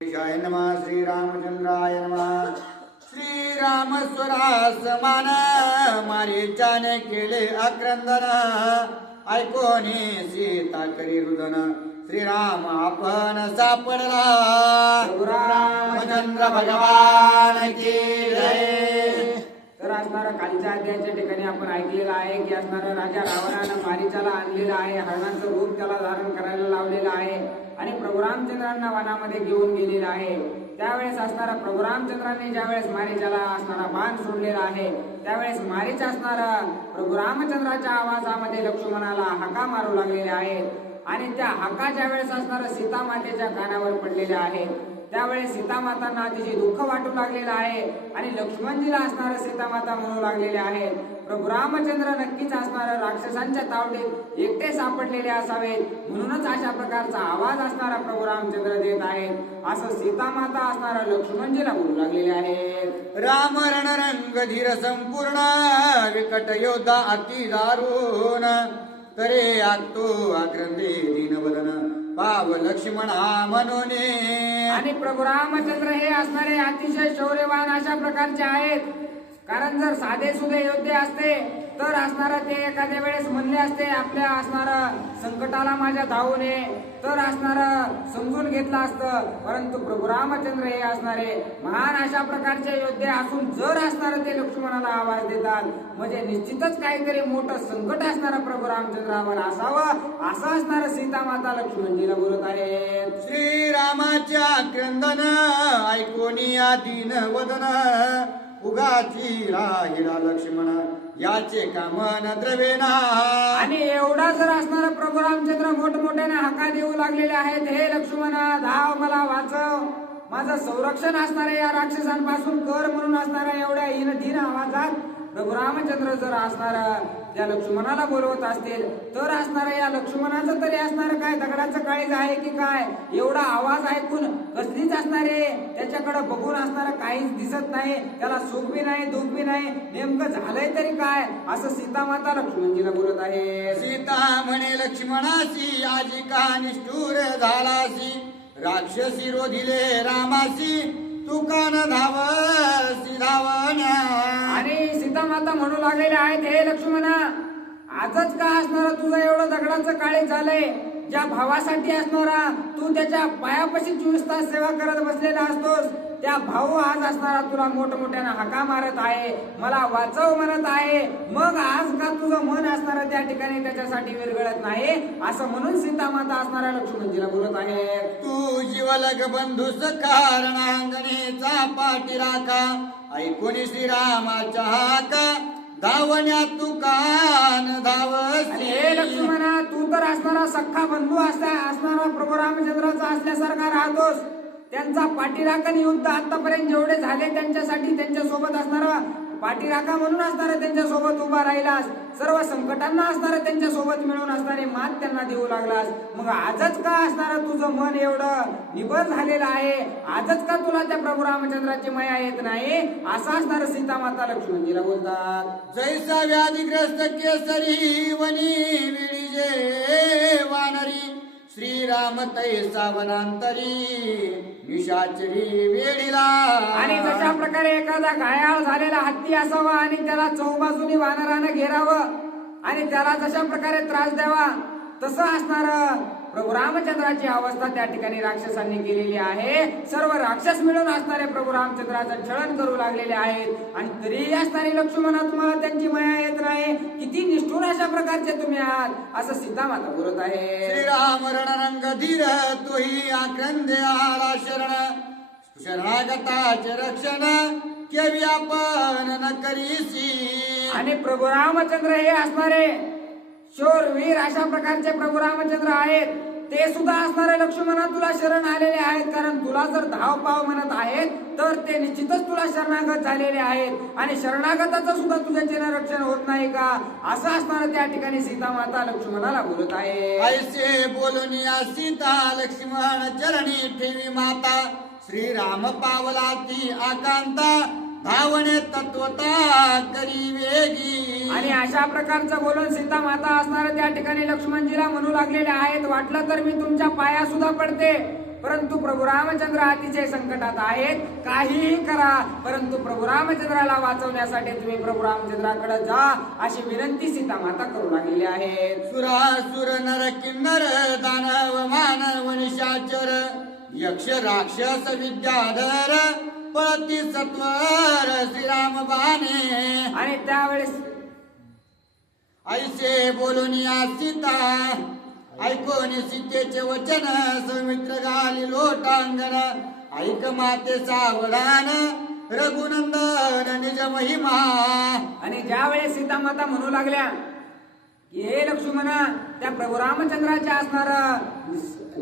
नमः श्रीरामचंद्राय नमः। श्रीरामस्वरा समान मारीचाने केले आक्रंदन, ऐकोनी सीता करी रुदन, श्रीराम आपण सापडला। रामचंद्र भगवान की जय। तर असणारा खालच्या अध्यायाच्या ठिकाणी आपण ऐकलेलं आहे की असणारा राजा रावणानं मारीचाला आणलेला आहे, हरणाचं रूप त्याला धारण करायला लावलेलं आहे आणि प्रभू रामचंद्रांना वनामध्ये घेऊन गेलेला आहे। त्यावेळेस असणारा प्रभू रामचंद्रांनी ज्यावेळेस मारीचाला असणारा बाण सोडलेला आहे, त्यावेळेस मारीच असणारा प्रभू रामचंद्राच्या आवाजामध्ये लक्ष्मणाला हाका मारू लागलेले आहेत आणि त्या हाका ज्यावेळेस असणारा सीता मातेच्या कानावर पडलेल्या आहेत, त्यावेळेस सीता मातांना अतिशय दुःख वाटू लागलेलं आहे आणि लक्ष्मणजीला असणारं सीता माता म्हणू लागलेले आहेत, प्रभू रामचंद्र नक्कीच असणाऱ्या राक्षसांच्या तावडीत एकटे सापडलेले असावेत, म्हणूनच अशा प्रकारचा आवाज असणारा प्रभू रामचंद्र देत आहेत, असं सीता माता असणारा लक्ष्मणजीला बोलू लागलेले आहेत। राम रणरंग धीर संपूर्ण, विकट योद्धा अति दारुण, तरे आगतो आक्रंदे दीनवदन, पाव लक्ष्मणा मनोने। आणि प्रभू रामचंद्र हे असणारे अतिशय शौर्यवान अशा प्रकारचे आहेत, कारण जर साधे सुधे योद्धे असते तर असणारा ते एखाद्या वेळेस म्हणले असते आपल्या असणारा संकटाला माझ्या धावून ये, तर असणारा समजून घेतलं असतं, परंतु प्रभू रामचंद्र हे असणारे महान अशा प्रकारचे योद्धे असून जर असणारे ते लक्ष्मणाला आवाज देतात म्हणजे निश्चितच काहीतरी मोठं संकट असणारा प्रभू रामचंद्रावर असावं, असं असणारं सीता माता लक्ष्मणजीला बोलत आहेत। श्रीरामाच्या क्रंदन, ऐकोनी दीन वदन, उगाची राहिला लक्ष्मण, याचे कामन द्रवेना। आणि एवढा जर असणारा प्रभू रामचंद्र मोठमोठ्याने हाका देऊ लागलेले आहेत, हे लक्ष्मणा धाव, मला वाचव, माझं संरक्षण असणाऱ्या या राक्षसांपासून कर, म्हणून असणाऱ्या एवढ्या हीन आवाजात प्रभू रामचंद्र जर असणारा त्या लक्ष्मणाला बोलवत असतील तर असणाऱ्या या लक्ष्मणाचं तरी असणारं काय दगडाचं काळीज आहे की काय, एवढा आवाज ऐकून कसलीच असणारे त्याच्याकडे बघून असणारं काहीच दिसत नाही, त्याला सुख बी नाही दुःख बी नाही, नेमकं झालंय तरी काय, असं सीता माता लक्ष्मणजीला बोलत आहे। सीता म्हणे लक्ष्मणाशी, आजी का निष्ठुर झालासी, राक्षसी रोधिले रामासी, तू कान धावसी धावण्या। आणि सीता माता म्हणू लागलेले आहेत, हे लक्ष्मणा, आजच का असणारा तुझं एवढं दगडाचं काळीज झालंय, ज्या भावासाठी असणारा तू त्याच्या पायापाशी 24 तास सेवा करत बसलेला असतोस, त्या भाऊ आज असणारा तुला मोठमोठ्यानं हाका मारत आहे, मला वाचव म्हणत आहे, मग आज का तुझं मन असणारं त्या ठिकाणी त्याच्यासाठी विरघळत नाही, असं म्हणून सीता माता असणाऱ्या लक्ष्मणजीला बोलत आहे। तू जीवलग बंधू सखारणांगणीचा पाठी राखा, ऐकून श्रीरामाच्या हाका, धावण्या तू कान धावस। हे लक्ष्मणा, तू तर असणारा सख्खा बंधू असणारा प्रभू रामचंद्राचा असल्यासारखा राहतोस, त्यांचा पाठीराखण युद्ध आतापर्यंत जेवढे झाले त्यांच्यासाठी त्यांच्या सोबत असणारा पाठीराखा म्हणून असणारा त्यांच्या सोबत उभा राहिलास, सर्व संकटांना असणारा त्यांच्या सोबत मिळून असणारे मात त्यांना देऊ लागलास, मग आजच का असणारा तुझं मन एवढं निबळ झालेलं आहे, आजच का तुला त्या प्रभू रामचंद्राची माया येत नाही, असं असणारं सीता माता लक्ष्मणजीला बोलतात। जैसा व्याधिग्रस्त केसरी वनी विडीजे वानरी, श्रीराम तैसा वनांतरी निशाचरी वेडीला। आणि जशा प्रकारे एखादा घायाळ झालेला हत्ती असावा आणि त्याला चौबाजूनी वानरानं घेरावं आणि त्याला जशा प्रकारे त्रास द्यावा, तसं असणार प्रभू रामचंद्राची अवस्था त्या ठिकाणी राक्षसांनी केलेली आहे, सर्व राक्षस मिळून असणारे प्रभू रामचंद्राचं छळन करू लागलेले आहेत आणि तरीही असणारी लक्ष्मणा तुम्हाला त्यांची माया येत नाही, किती निष्ठुर अशा प्रकारचे तुम्ही आहात, असं सीता माता बोलत आहे। श्रीराम रणरंग धीर, तोही आक्रंदे आला शरण, शरणागताचे रक्षण, केवी आपण न करीसी। आणि प्रभू रामचंद्र हे असणारे शूरवीर अशा प्रकारचे प्रभू रामचंद्र आहेत, ते सुद्धा असणारे लक्ष्मणा तुला शरण आलेले आहेत, कारण तुला जर धाव पाव म्हणत आहेत तर ते निश्चितच तुला शरणागत झालेले आहेत आणि शरणागताचं सुद्धा तुझ्या चिन्ह रक्षण होत नाही का, असं असणारं त्या ठिकाणी सीता माता लक्ष्मणाला बोलत आहे। ऐसे बोलून सीता लक्ष्मण चरणी ठेवी माता, श्रीराम पावला ती आकांता, धावणे तत्वता करी वेगी। आणि अशा प्रकारचं बोलून सीता माता असणाऱ्या त्या ठिकाणी लक्ष्मणजीला म्हणू लागलेले आहेत, वाटलं तर मी तुमच्या पाया सुद्धा पडते, परंतु प्रभू रामचंद्र अतिशय संकटात आहेत. काहीही करा, परंतु प्रभू रामचंद्राला वाचवण्यासाठी तुम्ही प्रभू रामचंद्राकडे जा, अशी विनंती सीता माता करू लागलेली आहे. सुरासुर नर किन्नर दानव मानव निशाचर यक्ष राक्षस विद्याधर पळती सत्वर श्रीराम बाणे. आणि त्यावेळेस ऐसे बोलून या सीता ऐकून सीतेचे वचन सौमित्र घाली लोटांगण. ऐक माते सावधान रघुनंदन निज महिमा. आणि ज्यावेळेस सीता माता म्हणू लागल्या की हे लक्ष्मणा, त्या प्रभू रामचंद्राचे असणार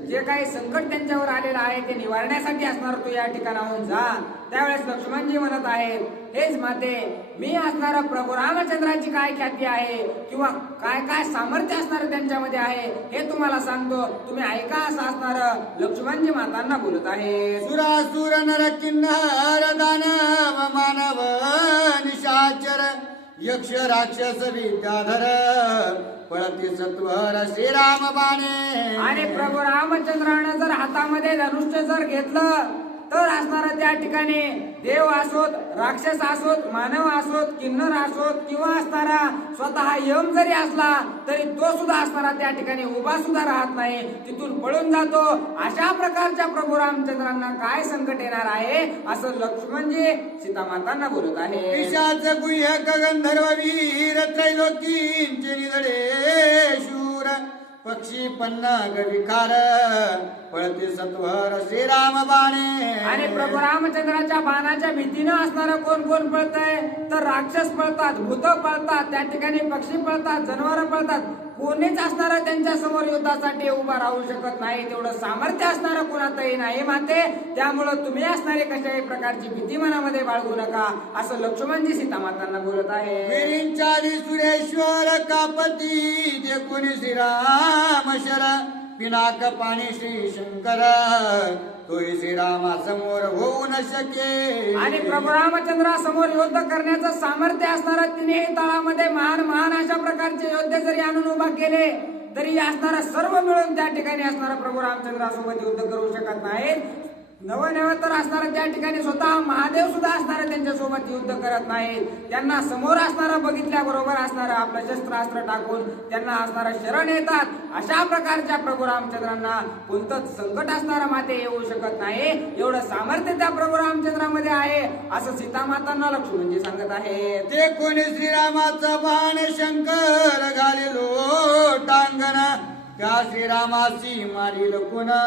जे काही संकट त्यांच्यावर आलेलं आहे ते निवारण्यासाठी असणार तू या ठिकाणाहून जा. त्यावेळेस लक्ष्मणजी म्हणत आहेत, हेच माते, मी असणारा प्रभू रामचंद्राची काय ख्याती आहे किंवा काय काय सामर्थ्य असणार त्यांच्यामध्ये आहे हे तुम्हाला सांगतो, तुम्ही ऐका, असं असणार लक्ष्मणजी मातांना बोलत आहे. सुरासुर नर किन्नर दानव मानव निशाचर यक्ष राक्षस विद्याधर पळती सत्वर श्रीराम बाणे. आणि प्रभू रामचंद्रानं जर हातामध्ये धनुष्य जर घेतलं तर असणारा त्या ठिकाणी देव असोत, राक्षस असोत, मानव असोत, किन्नर असोत किंवा असणारा स्वतः यम जरी असला तरी तो सुद्धा असणारा त्या ठिकाणी उभा सुद्धा राहत नाही, तिथून पळून जातो. अशा प्रकारच्या प्रभू रामचंद्रांना काय संकट येणार आहे असं लक्ष्मणजी सीतामातांना बोलत आहे. पिशाच गुह्य गंधर्व वीर त्रैलोकींचे निधडे शूर पक्षी पन्नाग विकार पळते सत्वर श्रीराम बाणे. आणि प्रभू रामचंद्राच्या बाणाच्या भीतीनं असणारं कोण कोण पळतंय तर राक्षस पळतात, भूत पळतात, त्या ठिकाणी पक्षी पळतात, जनावर पळतात. कोणीच असणारं त्यांच्या समोर युद्धासाठी उभा राहू शकत नाही, तेवढं सामर्थ्य असणारं कोणातही नाही माते. त्यामुळं तुम्ही असणारे कशाही प्रकारची भीती मनामध्ये बाळगू नका, असं लक्ष्मणजी सीतामातांना बोलत आहे. विरिंचारी सुरेश्वर कापती ते कोणी श्रीराम शर पिनाक पाणी श्री शंकर तोही श्रीरामा समोर होऊ न शके. आणि प्रभू रामचंद्रासमोर युद्ध करण्याचं सामर्थ्य असणारा तिन्ही तळामध्ये महान महान अशा प्रकारचे योद्धे जरी आणून उभा केले तरी असणारा सर्व मिळून त्या ठिकाणी असणारा प्रभू रामचंद्रासोबत युद्ध करू शकत नाहीत. नवं तर असणारा त्या ठिकाणी स्वतः महादेव सुद्धा असणारे त्यांच्यासोबत युद्ध करत नाहीत. त्यांना समोर असणारा बघितल्याबरोबर असणारा आपलं शस्त्रास्त्र टाकून त्यांना असणारा शरण येतात. अशा प्रकारच्या प्रभू रामचंद्रांना कोणतंच संकट असणारा माते येऊ शकत नाही, एवढं सामर्थ्य त्या प्रभू रामचंद्रामध्ये आहे असं सीतामातांना लक्ष्मणजी सांगत आहे. ते कोणी श्रीरामाचा बाण शंकर घालेलो टांगण त्या श्रीरामासी मारील कोणा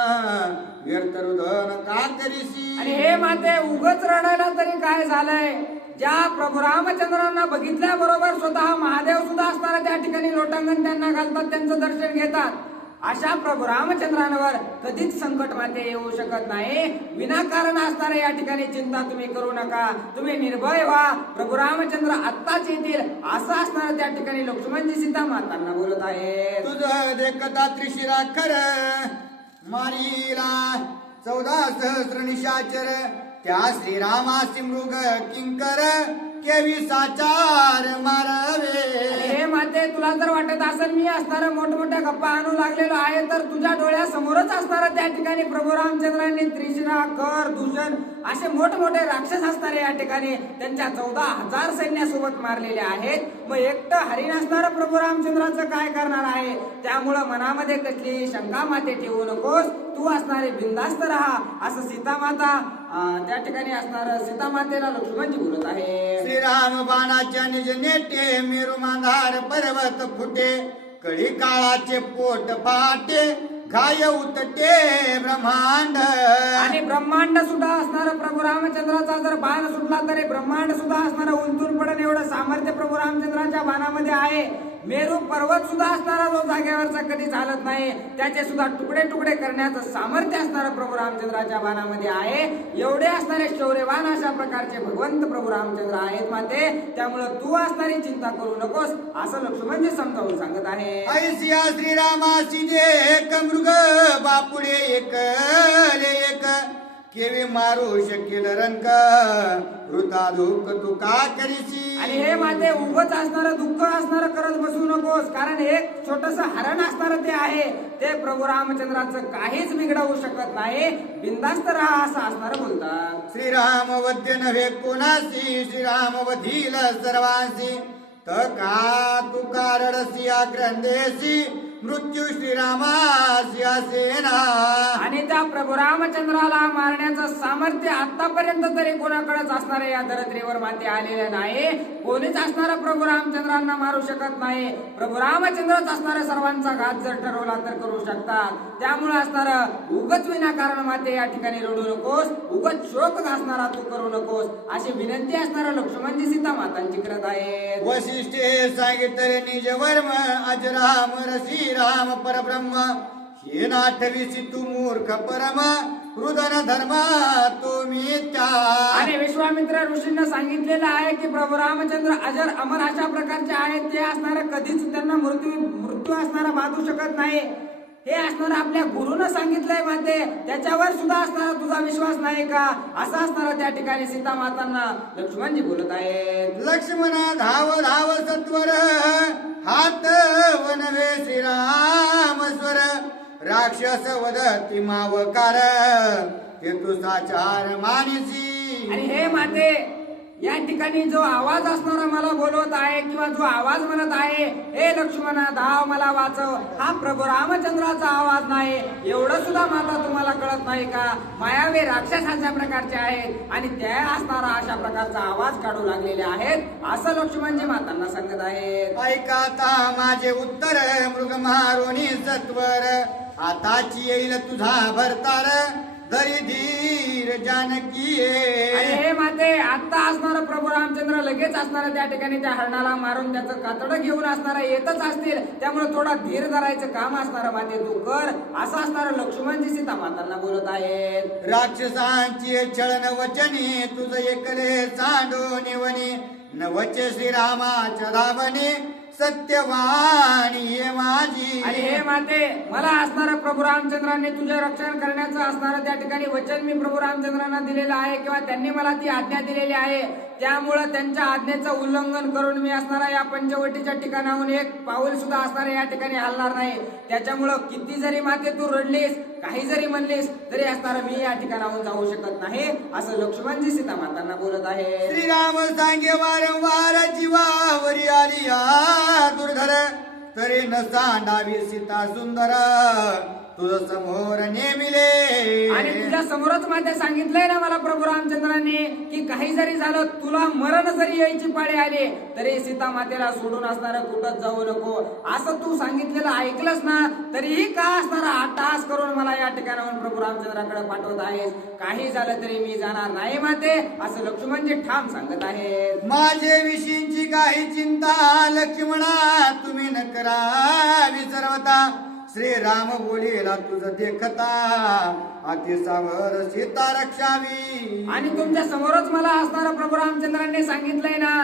व्यर्थ रुदन का करीसी. आणि हे माते उगच रडायला तरी काय झालंय, ज्या प्रभू रामचंद्रांना बघितल्याबरोबर स्वतः महादेव सुद्धा असणारा त्या ठिकाणी लोटांगण त्यांना घालतात, त्यांचं दर्शन घेतात. अशा प्रभू रामचंद्रांवर कधीच संकट माते येऊ शकत नाही. विनाकारण असणाऱ्या या ठिकाणी चिंता तुम्ही करू नका, तुम्ही निर्भय व्हा, प्रभू रामचंद्र आत्ताच येतील असं असणारं त्या ठिकाणी लक्ष्मणजी सीता मातांना बोलत आहे. तुझं देखता त्रिशिरा खर मारीला 14 सहस्र निशाचर त्या श्रीरामासी मृग किंकर केवी साचार मारवे. हे माते, तुला जर वाटत असेल मी असणारा मोठमोठ्या गप्पा आणू लागलेलो आहे तर तुझ्या डोळ्यासमोरच असणारा त्या ठिकाणी प्रभू रामचंद्रांनी त्रिशिरा कर दूषण असे मोठमोठे राक्षस असणारे या ठिकाणी त्यांच्या 14,000 सैन्यासोबत मारलेले आहेत. मग एकटं हरिण असणारं प्रभू रामचंद्राचं काय करणार आहे, त्यामुळं मनामध्ये कसली शंका माते ठेवू नकोस, तू असणारे बिंदास्त राहा असं सीतामाता त्या ठिकाणी असणार सीतामातेला लक्ष्मणजी बोलत आहे. श्रीराम बाणाच्या निज नेटे मेरू मांधार पर्वत फुटे कडी काळाचे पोट फाटे घाय उतटे ब्रह्मांड. आणि ब्रह्मांड सुद्धा असणार प्रभू रामचंद्राचा जर बाण सुटला तरी ब्रह्मांड सुद्धा असणार उलटून पडण एवढं सामर्थ्य प्रभू रामचंद्राच्या बाणामध्ये आहे. मेरू पर्वत सुद्धा असणारा जो जागेवरचा कधी चालत नाही त्याचे सुद्धा तुकडे तुकडे करण्याचं सामर्थ्य असणारं प्रभू रामचंद्राच्या बाणामध्ये आहे. एवढे असणारे शौर्यवान अशा प्रकारचे भगवंत प्रभू रामचंद्र आहेत माते, त्यामुळं तू असणारी चिंता करू नकोस असं लक्ष्मणजी समजावून सांगत आहे. ऐसिया श्रीरामासी एक मृग बापुडे एक ले एक केवी मारू शकेल रंक वृथा दुःख तू का करीसी. आणि हे माते उगच असणारं दुःख असणारं करत बसू नकोस, कारण एक छोटस हरण असणारं ते आहे, ते प्रभू रामचंद्राचं काहीच बिघडवू शकत नाही. बिंदास्त राहा असं असणारं बोलतात. श्रीराम वद्य नव्हे कोणासी श्रीराम वधील सर्वांसी त का तू कारडसी आग्रंदेसी मृत्यू श्रीरामासी असेना. आणि त्या प्रभू रामचंद्राला मारण्याचं सामर्थ्य आतापर्यंत तरी कोणाकडेच असणार या धरत्रीवर माते आलेले नाही. कोणीच असणारा प्रभू रामचंद्रांना मारू शकत नाही. प्रभू रामचंद्रच असणारा सर्वांचा घात जर ठरवला तर करू शकतात. त्यामुळे असणार उगच विनाकारण माते या ठिकाणी रडू नकोस, उगच शोक घासणारा तू करू नकोस अशी विनंती असणारा लक्ष्मणजी सीता मातांची करत आहेत. वशिष्ठे सांगितले निज वर्म अजराम रसी राम परब्रह्म हे नाठविसी तू मूर्ख परम हृदन धर्म तो मिथ्या. आणि विश्वामित्र ऋषींना सांगितलेलं आहे की प्रभू रामचंद्र अजर अमर अशा प्रकारचे आहेत. ते असणारा कधीच त्यांना मृत्यू असणारा बाधू शकत नाही. हे असणारा आपल्या गुरुनं सांगितलंय माते, त्याच्यावर सुद्धा असणारा तुझा विश्वास नाही का असं असणारा त्या ठिकाणी सीता मातांना लक्ष्मणजी बोलत आहेत. लक्ष्मण धाव धाव सत्वर हात वनवे श्रीराम स्वर राक्षस वदती मावकार ते तू साचार मानिसी. आणि हे माते या ठिकाणी जो आवाज असणारा मला बोलवत आहे किंवा जो आवाज म्हणत आहे हे लक्ष्मणा धाव मला वाचव, हा प्रभू रामचंद्राचा आवाज नाही. एवढं सुद्धा माता तुम्हाला कळत नाही का? मायावी राक्षसांच्या प्रकारचे आहेत आणि त्या असणारा अशा प्रकारचा आवाज काढू लागलेले आहेत असं लक्ष्मणजी मातांना सांगत आहेत. ऐकाता माझे उत्तर मृग मारुनी सत्वर आताची येईल तुझा भरतार धरी धीर जानकी. आणि हे माते आता असणारा प्रभू रामचंद्र लगेच असणारा त्या ठिकाणी त्या हरणाला मारून त्याचं कातडं घेऊन असणारा येतच असतील, त्यामुळे थोडा धीर धरायचं काम असणारं माते तू कर असं असणारं लक्ष्मणजी सीता मातांना बोलत आहेत. राक्षसांची छळन वचनी तुझ एकले चांडून वनी नवचे श्रीरामाच्या धावने सत्यवाणी हे माझी. आणि हे माते मला असणारा प्रभू रामचंद्रांनी तुझे रक्षण करण्याचं असणारं त्या ठिकाणी वचन मी प्रभू रामचंद्रांना दिलेलं आहे किंवा त्यांनी मला ती आज्ञा दिलेली आहे. त्यामुळं त्यांच्या आज्ञेचं उल्लंघन करून मी असणारा या पंचवटीच्या ठिकाणाहून एक पाऊल सुद्धा असणारा या ठिकाणी हलणार नाही. त्याच्यामुळं किती जरी माते तू रडलीस, काही जरी म्हणलीस तरी असणारा मी या ठिकाणाहून जाऊ शकत नाही असं लक्ष्मणजी सीता मातांना बोलत आहे. श्रीराम सांगे वारंवार जीवावरी आली या दुर्धर तरी न सांडावी सीता सुंदर तुझ समोर नेमिले. आणि तुझ्या समोरच माते सांगितलंय ना मला प्रभू रामचंद्रांनी की काही जरी झालं, तुला मरण जरी यायची पाळी आली तरी सीता मातेला सोडून असणारं कुठंच जाऊ नको असं तू सांगितलेलं ऐकलंस ना, तरीही का असणारा अट्टहास करून मला या ठिकाणाहून प्रभू रामचंद्राकडे पाठवत आहेस. काही झालं तरी मी जाणार नाही माते असं लक्ष्मणजी ठाम सांगत आहेत. माझे विषयींची काही चिंता लक्ष्मणा तुम्ही न करावी सर्वता श्रीराम बोलेला तुझं देखता अतिसावर सीता रक्षावी. आणि तुमच्या समोरच मला असणारा प्रभू रामचंद्रांनी सांगितलंय ना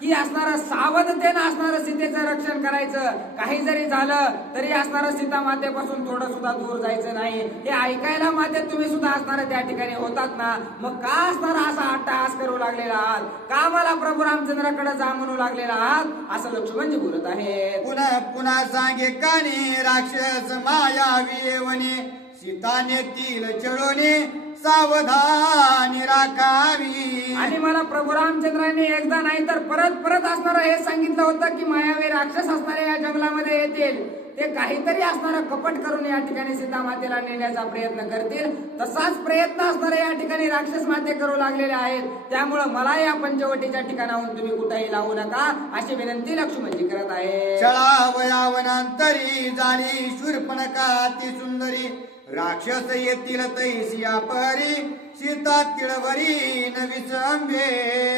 की असणारं सावधतेनं असणारं सीतेचं रक्षण करायचं. काही जरी झालं तरी असणारं सीता मातेपासून थोडं सुद्धा दूर जायचं नाही. हे ऐकायला माते तुम्ही सुद्धा असणारं त्या ठिकाणी होतात ना, मग का असणारा असा अट्टहास करू लागलेला आहात? का मला प्रभू रामचंद्राकडे जा म्हणू लागलेला आहात असं लक्ष्मणजी बोलत आहे. पुन्हा पुन्हा सांगे काने राक्षस मायावी वने सीताने तील चढवणे सावधानी राखावी. आणि मला प्रभू रामचंद्रांनी एकदा नाही तर परत परत असणारं हे सांगितलं होतं की मायावी राक्षस असणारे या जंगलामध्ये येतील, ते काहीतरी असणारं कपट करून या ठिकाणी सीता मातेला नेण्याचा प्रयत्न करतील. तसाच प्रयत्न असणारे या ठिकाणी राक्षस माते करू लागलेले आहेत. त्यामुळं मला या पंचवटीच्या ठिकाणाहून तुम्ही कुठेही लावू नका अशी विनंती लक्ष्मणजी करत आहे. छळावयावनांतरी झाली शूर्पणखा ती सुंदरी राक्षस येतील तैसिया परी सीता तिळवरी नविसंबे.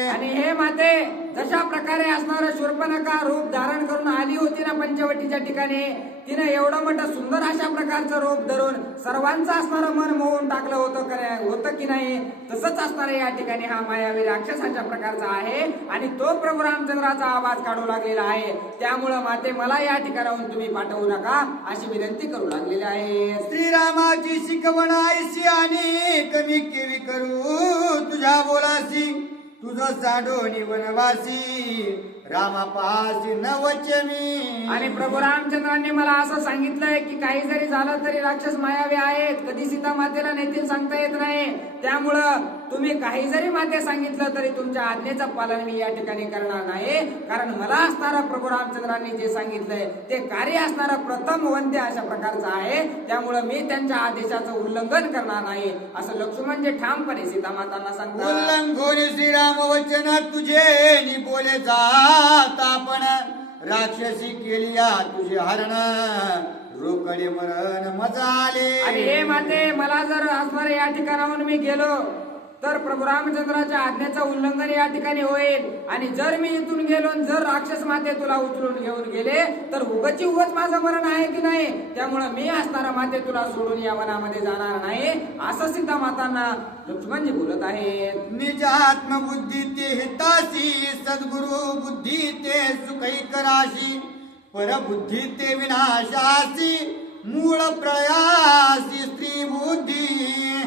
आणि हे माते जशा प्रकारे असणारं शूर्पणखा रूप धारण करून आली होती ना पंचवटीच्या ठिकाणी, तिनं एवढं मोठं सुंदर अशा प्रकारचं रूप धरून सर्वांचं असणारं मन मोहून टाकलं होतं की नाही, तसंच असणारं या ठिकाणी हा मायावी राक्षसाच्या प्रकारचा आहे आणि तो प्रभू रामचंद्राचा आवाज काढू लागलेला आहे. त्यामुळं माते मला या ठिकाणाहून तुम्ही पाठवू नका अशी विनंती करू लागलेली आहे. श्रीरामाची शिकवण ऐशी आणि कमी केवी करू तुझ्या बोलासी तुझं सांडोनी वनवासी रामापासी नवचे मी. आणि प्रभू रामचंद्रांनी मला असं सांगितलंय की काही जरी झालं तरी राक्षस मायावी आहेत, कधी सीता मातेला नेतील सांगता येत नाही. त्यामुळं तुम्ही काही जरी माते सांगितलं तरी तुमच्या आज्ञेचं पालन मी या ठिकाणी करणार नाही. कारण मला असणारा प्रभू रामचंद्रांनी जे सांगितलंय ते कार्य असणारा प्रथम वंते अशा प्रकारचं आहे. त्यामुळं मी त्यांच्या आदेशाचं उल्लंघन करणार नाही असं लक्ष्मण जे ठामपणे सीता मातांना सांगतात. उल्लंघोनी श्रीराम वचन तुझे नि बोले जात आपण राक्षसी केली या तुझे हरण रोकडे मरण मजा आले. आणि हे माते मला जर असणाऱ्या या ठिकाणाहून मी गेलो तर प्रभू रामचंद्राच्या आज्ञेचं उल्लंघन या ठिकाणी होईल. आणि जर मी इथून गेलो जर राक्षस माते तुला उचलून घेऊन गेले तर उगची उगच माझं मरण आहे की नाही. त्यामुळं मी असणारा माते तुला सोडून या वनामध्ये जाणार नाही असं सीता मातांना लक्ष्मणजी बोलत आहेत. निज आत्मबुद्धी ते हितासी सद्गुरु बुद्धी ते सुखैकराशी परबुद्धी ते विनाशासी मूळ प्रयासी स्त्री बुद्धी.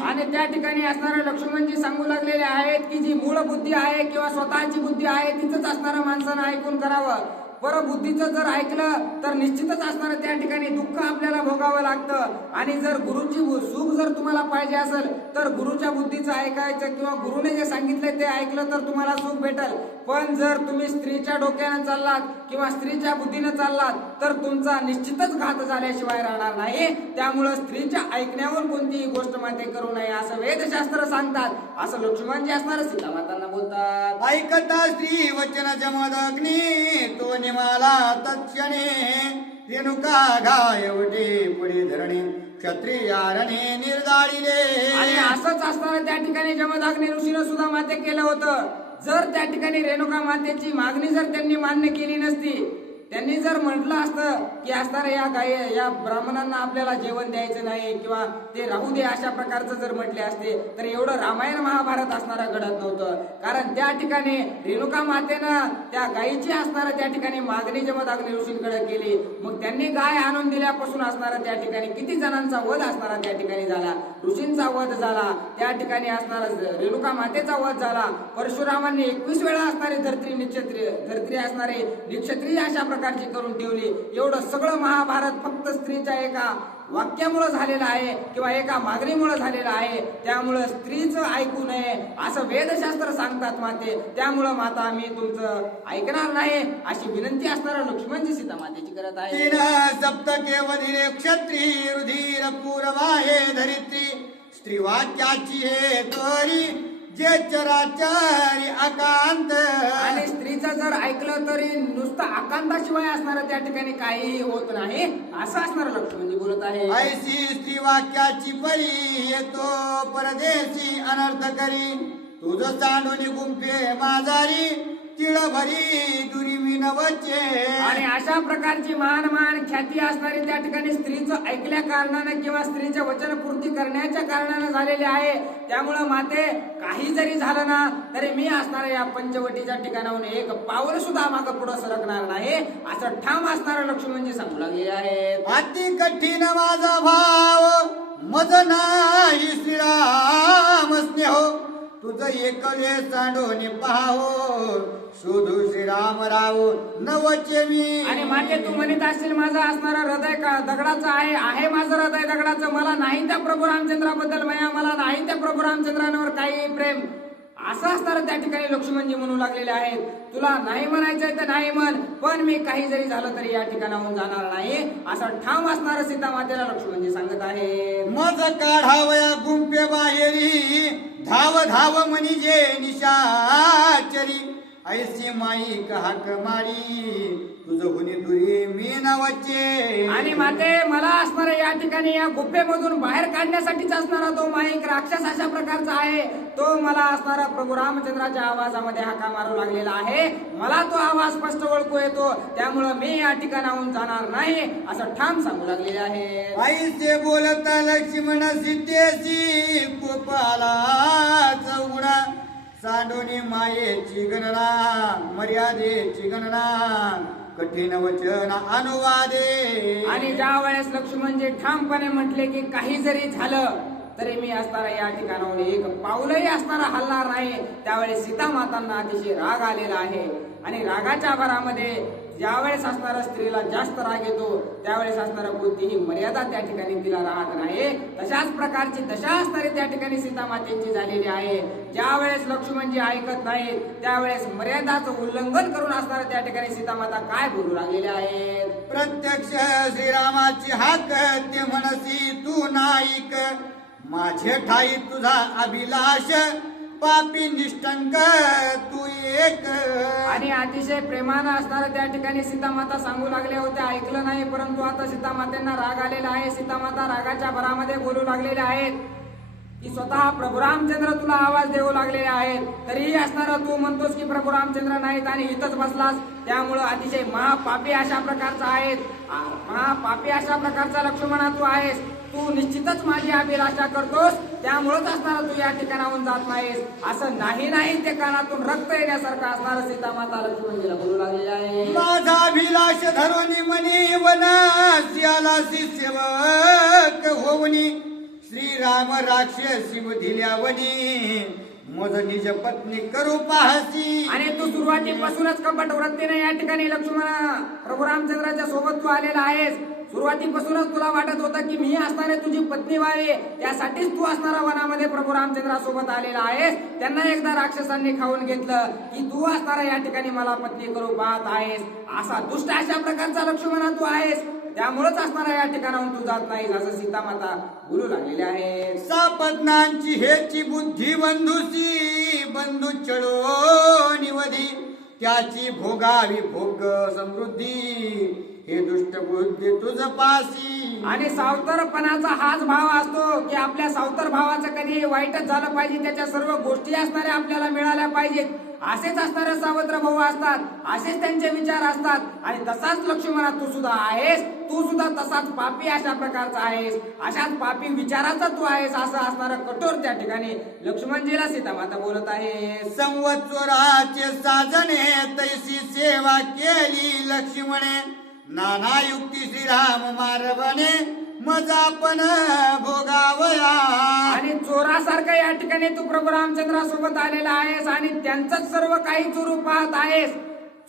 आणि त्या ठिकाणी असणारे लक्ष्मणजी सांगू लागलेले आहेत की जी मूळ बुद्धी आहे किंवा स्वतःची बुद्धी आहे तिथंच असणाऱ्या माणसानं ऐकून करावं. परबुद्धीचं जर ऐकलं तर निश्चितच असणारं त्या ठिकाणी दुःख आपल्याला भोगावं लागतं. आणि जर गुरुची सुख जर तुम्हाला पाहिजे असेल तर गुरुच्या बुद्धीचं ऐकायचं किंवा गुरुने जे सांगितलंय ते ऐकलं तर तुम्हाला सुख भेटेल. पण जर तुम्ही स्त्रीच्या डोक्यानं चाललात किंवा स्त्रीच्या बुद्धीनं चाललात तर तुमचा निश्चितच घात झाल्याशिवाय राहणार नाही. त्यामुळं स्त्रीच्या ऐकण्यावर कोणतीही गोष्ट माते करू नये असं वेदशास्त्र सांगतात. असं लक्ष्मण जे असणार सीता मातांना बोलतात. ऐकता स्त्री वचन जमदग्नी तो निमाला तत्क्षणे रेणुका गायवटे पुढे धरणे क्षत्रियारणे निर्दाळिले. आणि असंच असताना त्या ठिकाणी जमदग्नी ऋषीनं सुद्धा माते केलं होतं. जर त्या ठिकाणी रेणुका मातेची मागणी जर त्यांनी मान्य केली नसती, त्यांनी जर म्हटलं असतं की असणाऱ्या या ब्राह्मणांना आपल्याला जेवण द्यायचं नाही किंवा ते राहू दे अशा प्रकारचं जर म्हटले असते तर एवढं रामायण महाभारत असणारा घडत नव्हतं. कारण त्या ठिकाणी रेणुका मातेनं त्या गायीची असणारा त्या ठिकाणी मागणी जमदग्नी ऋषींकडे केली. मग त्यांनी गाय आणून दिल्यापासून असणारा त्या ठिकाणी किती जणांचा वध असणारा त्या ठिकाणी झाला. ऋषींचा वध झाला, त्या ठिकाणी असणारा रेणुका मातेचा वध झाला. परशुरामांनी 21 वेळा असणारे धर्त्री असणारे निक्षत्रिय अशा प्रकारची करून ठेवली. एवढं सगळं महाभारत फक्त स्त्रीच्या एका वाक्यामुळे झालेलं आहे किंवा एका मागणीमुळे झालेलं आहे. त्यामुळं स्त्रीचं ऐकू नये असं वेदशास्त्र सांगतात माते. त्यामुळं माता मी तुमचं ऐकणार नाही अशी विनंती असणारा लक्ष्मणजी सीता मातेची करत आहे. तीन सप्तके वधिरे क्षत्री रुधिर पूर्वाहे धरित्री स्त्री वाक्याची हे तरी जे चराचरी अकांत. आणि स्त्रीचं जर ऐकलं तरी नुसतं आकांताशिवाय असणारं त्या ठिकाणी काही होत नाही असं असणारं लक्ष्मणजी बोलत आहे. ऐसी स्त्री वाक्याची परी येतो परदेशी अनर्थ करी तुझ सांडोनी गुंफे माझारी तिळ भरी दुरी विनवचे. आणि अशा प्रकारची महान महान ख्याती असणारी त्या ठिकाणी स्त्रीचं ऐकल्या कारणानं किंवा स्त्रीच्या वचनपूर्ती करण्याच्या कारणानं झालेले आहे. त्यामुळं माते काही जरी झालं ना तरी मी असणाऱ्या या पंचवटीच्या ठिकाणाहून एक पाऊल सुद्धा मागं पुढं सरकणार नाही असं ठाम असणारं लक्ष्मणजी सांगू लागले आहे. अति कठीण माझा भाव मज नाही श्रीराम स्नेह तुझं एकले सांडोनी पाहावो शोधू श्रीराम राव नवचे मी. आणि माते तू म्हणत असशील माझं असणारं हृदय दगडाचं आहे माझं हृदय दगडाचं. मला नाही त्या प्रभू रामचंद्राबद्दल मला नाही त्या प्रभू रामचंद्रांवर काही प्रेम असं असणारं त्या ठिकाणी लक्ष्मणजी म्हणू लागलेले आहेत. तुला नाही म्हणायचंय तर नाही म्हण, पण मी काही जरी झालं तरी या ठिकाणाहून जाणार नाही असं ठाम असणारं सीता मातेला लक्ष्मणजी सांगत आहे. मज काढावया गुंपे बाहेरी धाव धाव म्हणजे निशाचरी ऐसी माई हाक मारी तुझं हुनी दुरी मी नावाचे. आणि माते मला असणारा या ठिकाणी या गुफेमधून बाहेर काढण्यासाठीच असणारा तो माईक राक्षस अशा प्रकारचा आहे. तो मला असणारा प्रभू रामचंद्राच्या आवाजामध्ये हाका मारू लागलेला आहे. मला तो आवाज स्पष्ट ओळखू येतो. त्यामुळं मी या ठिकाणाहून जाणार नाही असं ठाम सांगू लागलेले आहे. आईचे बोलता लक्ष्मण सीतेशी कोपाला चौगुणा सांडोनी मायेची गणना मर्यादेची गणना कठीण वचन अनुवादे. आणि ज्या वेळेस लक्ष्मणजी ठामपणे म्हटले की काही जरी झालं तरी मी असताना या ठिकाणाहून एक पाऊलही असताना हलणार नाही. त्यावेळेस सीता मातांना अतिशय राग आलेला आहे आणि रागाच्या भरामध्ये ज्यावेळेस असणारा स्त्रीला जास्त राग येतो त्यावेळेस असणारा कोणतीही मर्यादा त्या ठिकाणी तिला राहत नाही. तशाच प्रकारची दशा असणारी त्या ठिकाणी सीता मातेची झालेली आहे. ज्या वेळेस लक्ष्मणजी ऐकत नाहीत त्यावेळेस मर्यादाचं उल्लंघन करून असणाऱ्या त्या ठिकाणी सीता माता काय बोलू लागलेल्या आहेत. प्रत्यक्ष श्रीरामाची हाक ते म्हणसी तू नाईक, माझे ठाई तुझा अभिलाष, पापी निष्ठंक तू एक. आणि अतिशय प्रेमानं असणाऱ्या त्या ठिकाणी सीता माता सांगू लागल्या होत्या, ऐकलं नाही. परंतु आता सीता मातेंना राग आलेला आहे. सीता माता रागाच्या भरामध्ये बोलू लागलेल्या आहेत की स्वतः प्रभू रामचंद्र तुला आवाज देऊ लागलेले आहेत. तरीही असणारा तू म्हणतोस की प्रभू रामचंद्र नाहीत आणि इथंच बसलास. त्यामुळं अतिशय महापापी अशा प्रकारचा आहेस. महापापी अशा प्रकारचा लक्ष्मणा तू आहेस. तू निश्चितच माझी अभिलाषा करतोस त्यामुळेच असणारा तू या ठिकाणाहून जात नाहीस. असं नाही ते कानातून रक्त येण्यासारखं असणारं सीता माता लक्ष्मणजीला बोलू लागलेली आहे. माझा अभिलाष धरुनी मनी वनासी सेवक होवनी, श्रीराम राक्षसी दिल्यावनी, मज निज पत्नी करू पाहसी. आणि तू सुरुवातीपासूनच कपट वृत्तीने या ठिकाणी लक्ष्मणा प्रभू रामचंद्राच्या सोबत तू आलेला आहेस. सुरुवातीपासूनच तुला वाटत होतं की मी असणारे तुझी पत्नी व्हावी, त्यासाठीच तू असणारा वनामध्ये प्रभू रामचंद्रासोबत आलेला आहेस. त्यांना एकदा राक्षसांनी खाऊन घेतलं की तू असणारा या ठिकाणी मला पत्नी करू पाहत आहेस. असा दुष्ट अशा प्रकारचा लक्ष्मणा तू आहेस. त्यामुळेच असणारा या ठिकाणाहून तू जात नाहीस असं सीता माता बोलू लागलेली आहे. सापत्नांची हेची बुद्धी बंधुसी, बंधू चढो निवधी, त्याची भोगावी भोग समृद्धी, हे दुष्ट बुद्धी तुझ पासी. आणि सावतरपणाचा हाच भाव असतो की आपल्या सावतर भावाचं कधी वाईटच झालं पाहिजे, त्याच्या सर्व गोष्टी असणाऱ्या आपल्याला मिळाल्या पाहिजेत. असेच असणारे सावत्र भाऊ असतात, असेच त्यांचे विचार असतात. आणि तसाच लक्ष्मणा तू सुद्धा आहेस. तू सुद्धा तसाच पापी अशा प्रकारचा आहेस, अशाच पापी विचाराचा तू आहेस असं असणारं कठोर त्या ठिकाणी लक्ष्मणजीला सीता माता बोलत आहे. संवत्सराचे साजणे तैसी सेवा केली लक्ष्मणे, नाना युक्ती श्रीराम मारवणे, मजा पण भोगावया. आणि चोरासारखं या ठिकाणी तू प्रभू रामचंद्रासोबत आलेला आहेस आणि त्यांचंच सर्व काही चोरू पाहत आहेस.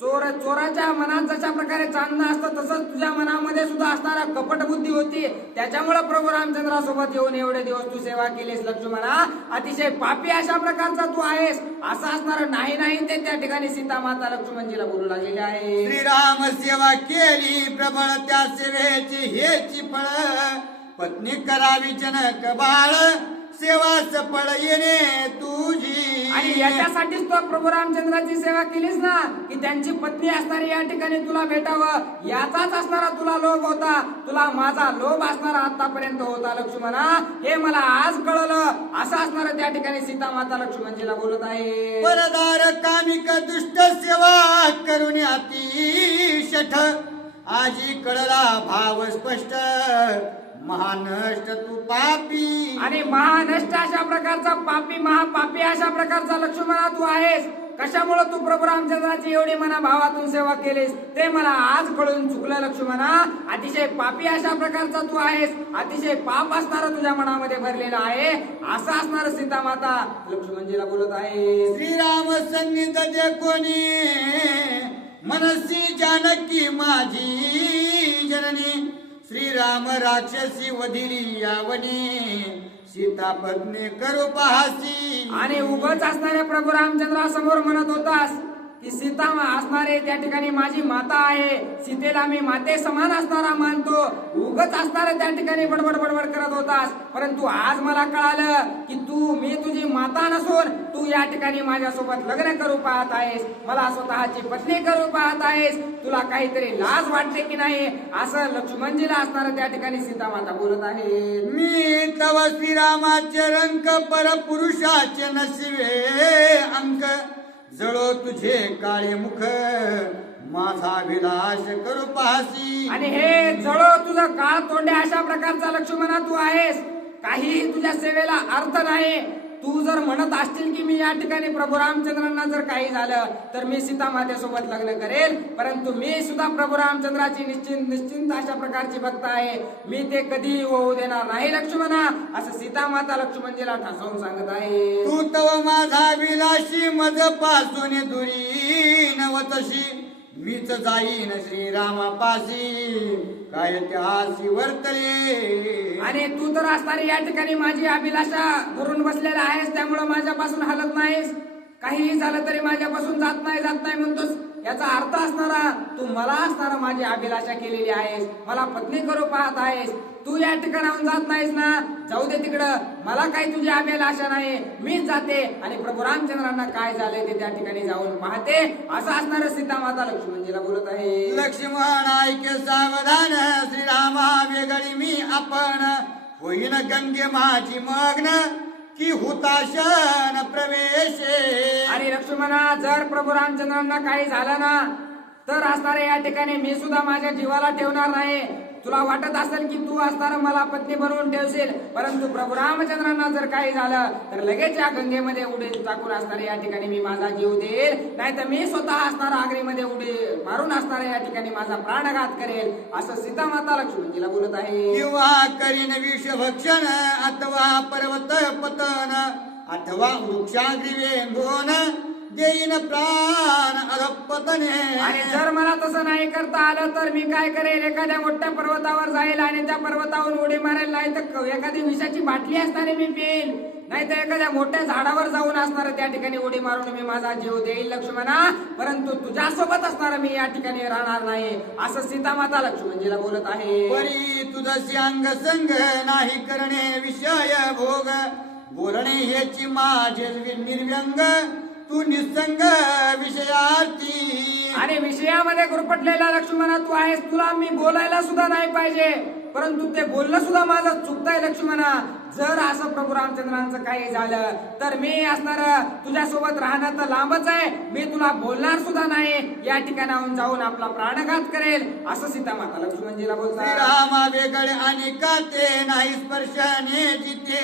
चोराच्या मनात जशा प्रकारे चांदणं असतं तसंच तुझ्या मनामध्ये सुद्धा असणारा कपट बुद्धी होती. त्याच्यामुळे प्रभू रामचंद्रासोबत येऊन एवढे दिवस तू सेवा केलीस लक्ष्मणा. अतिशय पापी अशा प्रकारचा तू आहेस असं असणार नाही ते त्या ठिकाणी सीता माता लक्ष्मणजीला बोलू लागलेली आहे. श्रीराम सेवा केली प्रबळ त्या सेवेची हेची फळ, पत्नी करावी जनक बाळ, सेवा सफळ येणे तुझी. आणि याच्यासाठीच तू प्रभू रामचंद्राची सेवा केलीस ना की त्यांची पत्नी असणारी या ठिकाणी तुला भेटावं, याचाच असणारा तुला लोभ होता. तुला माझा लोभ असणारा आतापर्यंत होता लक्ष्मणा, हे मला आज कळलं असं असणारं त्या ठिकाणी सीता माता लक्ष्मणजीला बोलत आहे. परदार कामिक दुष्ट सेवा करून अतिशठ, आजी कळला भाव स्पष्ट, महानष्ट तू पापी. आणि महानष्ट अशा प्रकारचा पापी महापापी अशा प्रकारचा लक्ष्मणा तू आहेस. कशामुळे तू प्रभू रामचंद्राची एवढी मना भावातून सेवा केलीस ते मला आज कळून चुकलं लक्ष्मणा. अतिशय पापी अशा प्रकारचा तू आहेस. अतिशय पाप असणारा तुझ्या मनामध्ये भरलेला आहे असं असणार सीता माता लक्ष्मणजीला बोलत आहे. श्रीराम संगीत दे कोणी, मनसी जानकी माझी जननी, श्रीराम राक्षसी वधिरी यावनी, सीता पत्नी करू पाहसी. आणि उगाच असणाऱ्या प्रभू रामचंद्रासमोर म्हणत होतास की सीता असणारे त्या ठिकाणी माझी माता आहे, सीतेला मी माते समान असणारा मानतो. उगाच असणारा त्या ठिकाणी बडबड करत होतास. परंतु आज मला कळालं की मी तुझी माता नसून तू या ठिकाणी माझ्यासोबत लग्न करू पाहत आहेस, मला स्वतःची पत्नी करू पाहत आहेस. तुला काहीतरी लाज वाटते की नाही असं लक्ष्मणजीला असणारं त्या ठिकाणी सीता माता बोलत आहे. मी तव श्रीरामाचे रंग परपुरुषाचे नशिवे अंक, जळो तुझे काळे मुख, माझा विलास करू पाहसी. आणि हे जळो तुझं काळ तोंडे अशा प्रकारचा लक्ष्मणा तू आहेस. काही तुझ्या सेवेला अर्थ नाही. तू जर म्हणत असतील की मी या ठिकाणी प्रभू रामचंद्रांना जर काही झालं तर मी सीता मातेसोबत लग्न करेल, परंतु मी सुद्धा प्रभू रामचंद्राची निश्चिंत अशा प्रकारची भक्त आहे, मी ते कधी होऊ देणार नाही लक्ष्मणा, असं सीता माता लक्ष्मणजीला ठासून सांगत आहे. तू तव माझा विलाशी मज पासून दुरी नवतशी मीच जाईन श्रीरामापाशी काय त्यासी वर्तले. आणि तू तर असणारी या ठिकाणी माझी अभिलाषा धरून बसलेला आहेस, त्यामुळे माझ्यापासून हलत नाहीस, काहीही झालं तरी माझ्यापासून जात नाही म्हणतोस. याचा अर्थ असणारा तू मला असणारा माझी अभिलाषा केलेली आहेस, मला पत्नी करू पाहत आहेस, तू या ठिकाणाहून जात नाहीस ना, जाऊ दे तिकडं, मला काही तुझी अभिलाषा नाही, मीच जाते आणि प्रभू रामचंद्रांना काय झालंय ते त्या ठिकाणी जाऊन पाहते, असं असणार सीता माता लक्ष्मणजीला बोलत आहे. लक्ष्मण ऐके सावधान श्रीरामा वेगळी मी आपण होईन गंगे माझी मग्न की हुताशन प्रवेशे. आणि लक्ष्मणा जर प्रभू रामचंद्रांना काही झालं ना तर असणारे या ठिकाणी मी सुद्धा माझ्या जीवाला ठेवणार नाही. तुला वाटत असेल की तू असणारा मला पत्नी बनवून ठेवशील, परंतु प्रभू रामचंद्रांना जर काही झालं तर लगेच या गंगेमध्ये उडी टाकून असणारे या ठिकाणी मी माझा जीव देईल, नाही तर मी स्वतः असणारा आगरीमध्ये उडी मारून असणाऱ्या या ठिकाणी माझा प्राणघात करेल, असं सीता माता लक्ष्मणजीला बोलत आहे. किंवा करीन विषभक्षण अथवा पर्वत पतन अथवा वृक्षाग्री वेंगोन देईन प्राण अधपतने. आणि जर मला तसं नाही करता आलं तर मी काय करेल, एखाद्या मोठ्या पर्वतावर जाईल आणि त्या पर्वतावरून उडी मारेल, नाही तर एखादी विषाची बाटली असणारी मी पिईल, नाही तर एखाद्या मोठ्या झाडावर जाऊन असणार त्या ठिकाणी उडी मारून मी माझा जीव देईल लक्ष्मणा, परंतु तुझ्यासोबत असणार मी या ठिकाणी राहणार नाही, असं सीता माता लक्ष्मणजीला बोलत आहे. परी तुझशी अंग संग नाही करणे विषय भोग बोलणे हेची माझे निर्व्यंग तू निसंग विषयार्थी. आणि विषयामध्ये गुरपटलेला लक्ष्मणा तू आहेस, तुला मी बोलायला सुद्धा नाही पाहिजे, परंतु ते बोलणं सुद्धा माझं चुकतंय लक्ष्मणा. जर असं प्रभू रामचंद्रांचं काही झालं तर मी असणार तुझ्यासोबत राहणं तर लांबच आहे, मी तुला बोलणार सुद्धा नाही, या ठिकाणाहून जाऊन आपला प्राणघात करेल, असं सीता माता लक्ष्मणजीला बोलतात. श्रीरामा वेगळे आणि काते नाही स्पर्शने जिते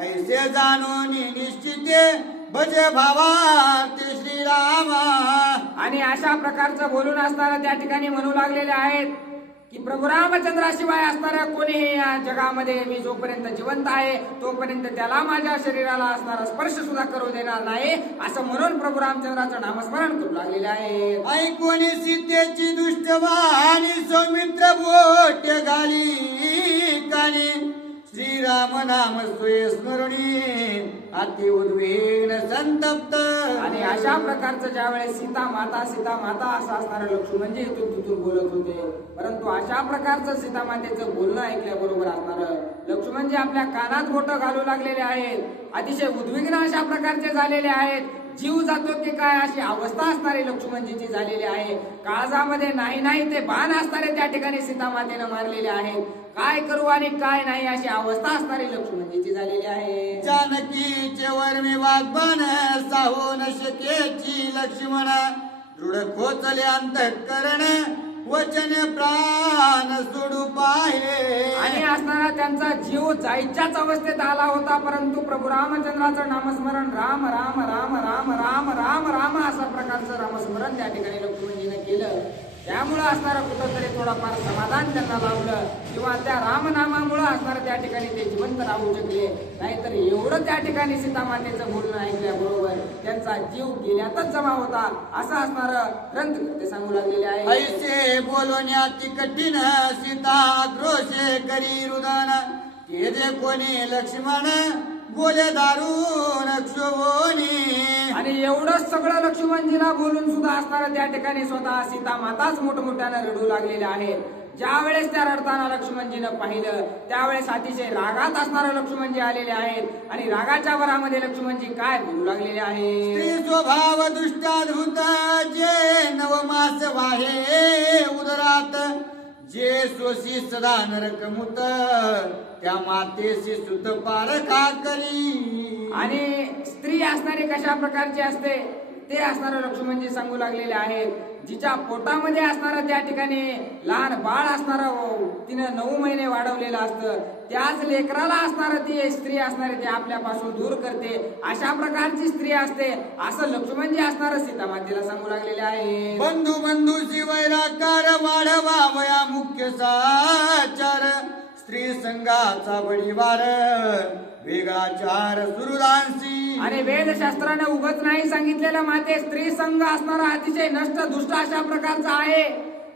ऐसे जाणून निश्चिते भजे भावार्थे श्रीरामा. आणि अशा प्रकारचं बोलून असणारा त्या ठिकाणी म्हणू लागलेले आहेत की प्रभू रामचंद्राशिवाय असणाऱ्या कोणीही या जगामध्ये मी जोपर्यंत जिवंत आहे तोपर्यंत त्याला माझ्या शरीराला असणारा स्पर्श सुद्धा करू देणार नाही, असं म्हणून प्रभू रामचंद्राचं नामस्मरण करू लागलेले आहे. ऐकून सीतेची दुष्टवाणी सौमित्र बोट घाली कानी श्रीराम नाम सोय स्मरणी अति उद्विग्न संतप्त. आणि अशा प्रकारचं ज्यावेळेस सीता माता असं असणारं लक्ष्मणजी इथून तिथून बोलत होते, परंतु अशा प्रकारचं सीता मातेचं बोलणं ऐकल्याबरोबर असणारं लक्ष्मणजी आपल्या कानात बोटं घालू लागलेले आहेत, अतिशय उद्विग्न अशा प्रकारचे झालेले आहेत, जीव जातो की काय अशी अवस्था असणारी लक्ष्मणजीची झालेली आहे. काळजामध्ये नाही ते बाण असणारे त्या ठिकाणी सीता मातेनं मारलेले आहेत, काय करू आणि काय नाही अशी अवस्था असणारी लक्ष्मणजीची झालेली आहे. जानकीचे वर्मी वाग्बान साहो न शकेची लक्ष्मण दृढ खोचले अंतःकरण वचन प्राण सोडू पाहे. आणि असणारा त्यांचा जीव जायच्याच अवस्थेत आला होता, परंतु प्रभू रामचंद्राचं नामस्मरण राम राम राम राम राम राम राम अशा प्रकारचं नामस्मरण त्या ठिकाणी लक्ष्मणजीने केलं, त्यामुळं असणारं कुठंतरी थोडाफार समाधान त्यांना लाभलं किंवा त्या रामनामामुळं असणारं त्या ठिकाणी ते जिवंत राहू शकले, नाहीतर एवढं त्या ठिकाणी सीता मातेचं बोलणं ऐकल्याबरोबर त्यांचा जीव गेल्यातच जमा होता, असं असणारं ग्रंथकर्ते सांगू लागलेले आहे. ऐसे बोलवण्याती कठीण सीता आक्रोशे करी रुदन केजे कोणी लक्ष्मण बोले दारुण क्षोभोनी. आणि एवढंच सगळं लक्ष्मणजीला बोलून सुद्धा असणारं त्या ठिकाणी स्वतः सीता माताच मोठमोठ्यानं रडू लागलेल्या आहेत. ज्या वेळेस त्या रडताना लक्ष्मणजीनं पाहिलं त्यावेळेस अतिशय रागात असणारे लक्ष्मणजी आलेले आहेत आणि रागाच्या भरामध्ये लक्ष्मणजी काय बोलू लागलेले आहेत. स्त्री स्वभाव दुष्टाधृत जे नवमास वाहे उदरात जे सोशी सदा नरकमुत त्या मातेशी सुत पारखा करी. आणि स्त्री असणारी कशा प्रकारची असते ते असणारे लक्ष्मणजी सांगू लागलेले आहेत. जिच्या पोटामध्ये असणारं त्या ठिकाणी लहान बाळ असणारं तिनं 9 महिने वाढवलेलं असतं, त्याच लेकराला असणारं ती स्त्री असणारी ती आपल्यापासून दूर करते, अशा प्रकारची स्त्री असते असं लक्ष्मणजी असणारं सीतामातेला सांगू लागलेले आहे. बंधू बंधू शिवैराकार वाढवावया मुख्य साचार, स्त्री संघाचा बळीवार वेगळा चार सुरदांसी. आणि वेदशास्त्राने उगच नाही सांगितलेलं माते, स्त्री संघ असणारा अतिशय नष्ट दुष्ट अशा प्रकारचा आहे.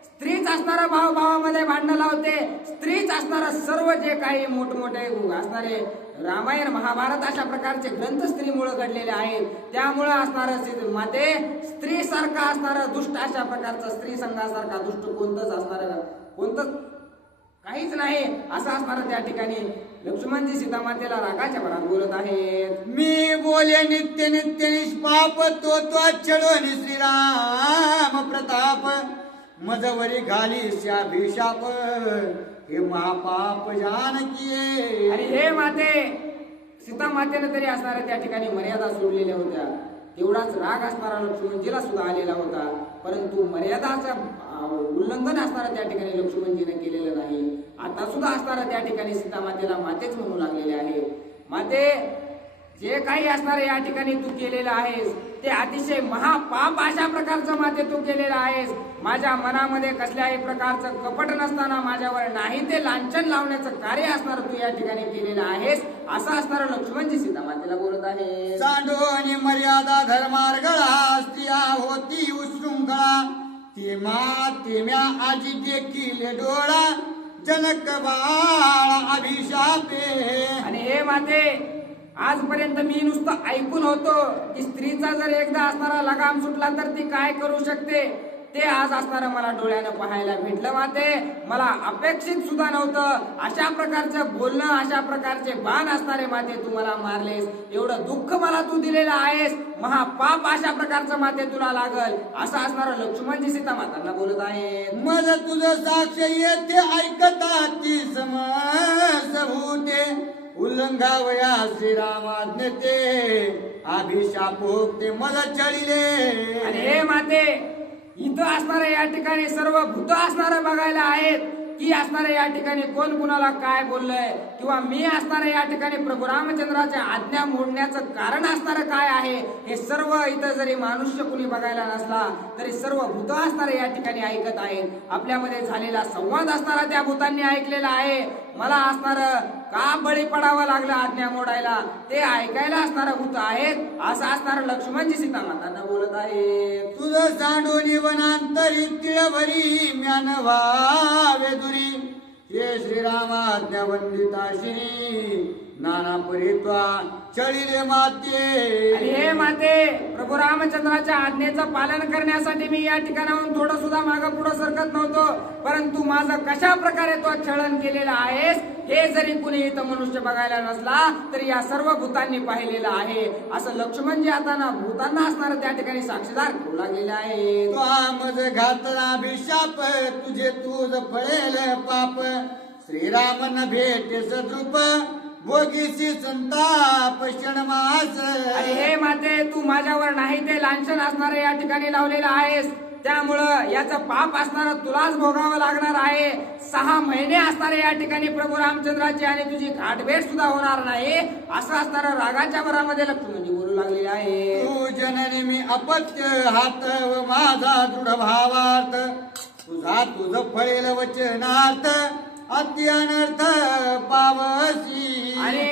स्त्रीच असणारा भावामध्ये भांडणं लावते, स्त्रीच असणारा सर्व जे काही मोठमोठे असणारे रामायण महाभारत अशा प्रकारचे ग्रंथ स्त्रीमुळे घडलेले आहेत. त्यामुळे असणारं माते स्त्री सारखा असणारं दुष्ट अशा प्रकारचा स्त्री संघासारखा दुष्ट कोणतंच काहीच नाही असं असणारं त्या ठिकाणी लक्ष्मणजी सीतामातेला रागाच्या भरात बोलत आहेत. मी बोले नित्य नित्य निष्पाप तो चढवणी श्रीराम प्रताप, मजवरी घाली शाप हे महापाप जानकी. आणि हे माते सीता मातेने तरी असणाऱ्या त्या ठिकाणी मर्यादा सोडलेल्या होत्या. तेवढाच राग असणारा लक्ष्मणजीला सुद्धा आलेला होता, परंतु मर्यादाचं उल्लंघन असणारा त्या ठिकाणी लक्ष्मणजीने केलेलं नाही. आता सुद्धा असणारा त्या ठिकाणी सीता मातेला मातेच म्हणू लागलेले आहे. माते जे काही असणार या ठिकाणी तू केलेलं आहेस ते अतिशय महापाप अशा प्रकारचं माते तू केलेलं आहेस. माझ्या मनामध्ये कसल्याही प्रकारचं कपट नसताना माझ्यावर नाही ते लांछन लावण्याचं कार्य असणार तू या ठिकाणी केलेलं आहेस असं असणारं लक्ष्मणजी सीता मातेला बोलत आहे. सांडोनी मर्यादा धर्मार्गळा स्त्रिया होती उशृंखळा, तेम्या आजी देखील डोळा जनक बाळ अभिशापे. आणि हे माते आजपर्यंत मी नुसतं ऐकून होतो की स्त्रीचा जर एकदा असणारा लगाम सुटला तर ती काय करू शकते, ते आज असणारं मला डोळ्यानं पाहायला भेटलं. माते मला अपेक्षित सुद्धा नव्हतं अशा प्रकारचं बोलणं, अशा प्रकारचे बाण असणारे माते तू मला मारलेस, एवढं दुःख मला तू दिलेलं आहेस, महापाप अशा प्रकारचं माते तुला लागल असं असणारं लक्ष्मणजी सीता मातांना बोलत आहे. मज तुझं साक्ष येथे ऐकता ती समसभूते, उल्लंघावया श्रीरामाज्ञते अभिशापोक्ते मज चढिले. आणि हे माते इथं असणारे या ठिकाणी सर्व भूत असणारे बघायला आहेत की असणारे या ठिकाणी कोण कुणाला काय बोललंय, किंवा मी असणारे या ठिकाणी प्रभू रामचंद्राच्या आज्ञा मोडण्याचं कारण असणारं काय आहे, हे सर्व इथं जरी मनुष्य कुणी बघायला नसला तरी सर्व भूत असणारे या ठिकाणी ऐकत आहेत. आपल्यामध्ये झालेला संवाद असणारा त्या भूतांनी ऐकलेला आहे. मला असणारं का बळी पडावं लागलं आज्ञा मोडायला ते ऐकायला असणारं भूत आहेत असं असणारं लक्ष्मणजी सीता मातांना बोलत आहे. तुझं सांडोनी वनांतरी तिळभरी म्यान व्हावे दुरी, हे श्रीरामाज्ञा वंदिता श्री नाना परित्वा चढिले माते. आणि हे माते प्रभू रामचंद्राच्या आज्ञेचं पालन करण्यासाठी मी या ठिकाणाहून थोडं सुद्धा मागं पुढं सरकत नव्हतो, परंतु माझं कशा प्रकारे तो छळन केलेलं आहेस हे जरी कुणी इथं मनुष्य बघायला नसला तरी या सर्व भूतांनी पाहिलेलं आहे असं लक्ष्मणजी आता ना भूतांना असणारं त्या ठिकाणी साक्षीदार करू लागलेले आहे. तो मज घातला अभिशाप तुझे तुझ फळेल पाप, श्रीरामन भेटे सद्रूप भोगीसी संताप क्षणमास. आणि हे माते तू माझ्यावर नाही ते लांछन असणारे या ठिकाणी लावलेलं आहेस, त्यामुळं याचं पाप असणारं तुलाच भोगावं लागणार आहे. 6 महिने असणारे या ठिकाणी प्रभू रामचंद्राची आणि तुझी घाटभेट सुद्धा होणार नाही असं असणारं रागाच्या भरामध्ये लक्ष्मणजी बोलू लागलेले आहे. तू जननी मी अपत्य हात व माझा दृढ भावार्थ, तुझ फळेल वचनार्थ अति अनर्थ पावसी. आणि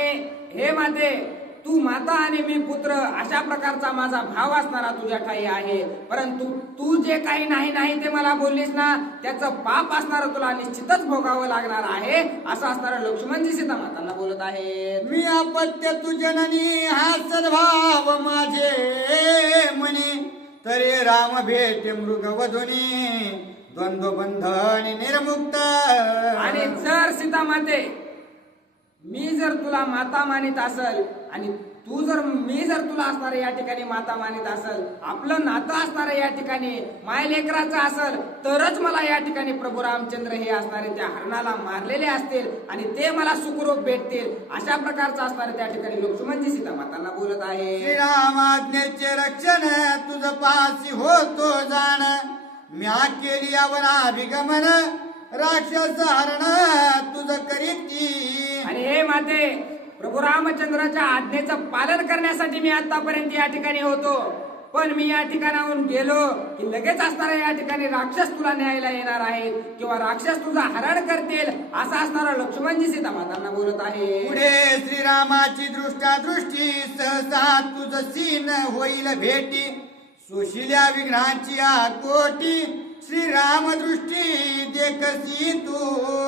हे माते तू माता आणि मी पुत्र अशा प्रकारचा माझा भाव असणारा तुझ्या ठाई आहे, परंतु तू जे काही नाही ते मला बोललीस ना त्याचं पाप असणारं तुला निश्चितच भोगावं लागणार आहे असं असणारं लक्ष्मणजी सीता मातांना बोलत आहे. मी अपत्य तू जननी हा सद्भाव माझे मनी, तरी राम भेट मृगवधुनी द्वंद्व बंधन निर्मुक्त. आणि जर सीता माते मी जर तुला माता मानित असल आणि मी जर तुला असणारे या ठिकाणी माता मानित असेल, आपलं नातं असणारं या ठिकाणी माय लेकराचं असेल, तरच मला या ठिकाणी प्रभू रामचंद्र हे असणारे त्या हरणाला मारलेले असतील आणि ते मला सुखरूप भेटतील, अशा प्रकारचं असणारे त्या ठिकाणी लक्ष्मणजी सीता मातांना बोलत आहे. श्रीरामाज्ञेचे रक्षण तुझ पासी होतो जाण, म्या केली यावर अभिगमन राक्षस हरण तुझ करीती. आणि हे माते, प्रभू रामचंद्राच्या आज्ञेचं पालन करण्यासाठी मी आतापर्यंत या ठिकाणी होतो, पण मी या ठिकाणाहून गेलो की लगेच असणारा या ठिकाणी राक्षस तुला न्यायला येणार आहेत किंवा राक्षस तुझा हरण करतील, असा असणारा लक्ष्मणजी सीता मातांना बोलत आहे. पुढे श्रीरामाची दृष्टी सहसा तुझ सीन होईल भेटी, सुशिल्या विघ्नाची कोटी श्रीराम दृष्टी देखसी तू.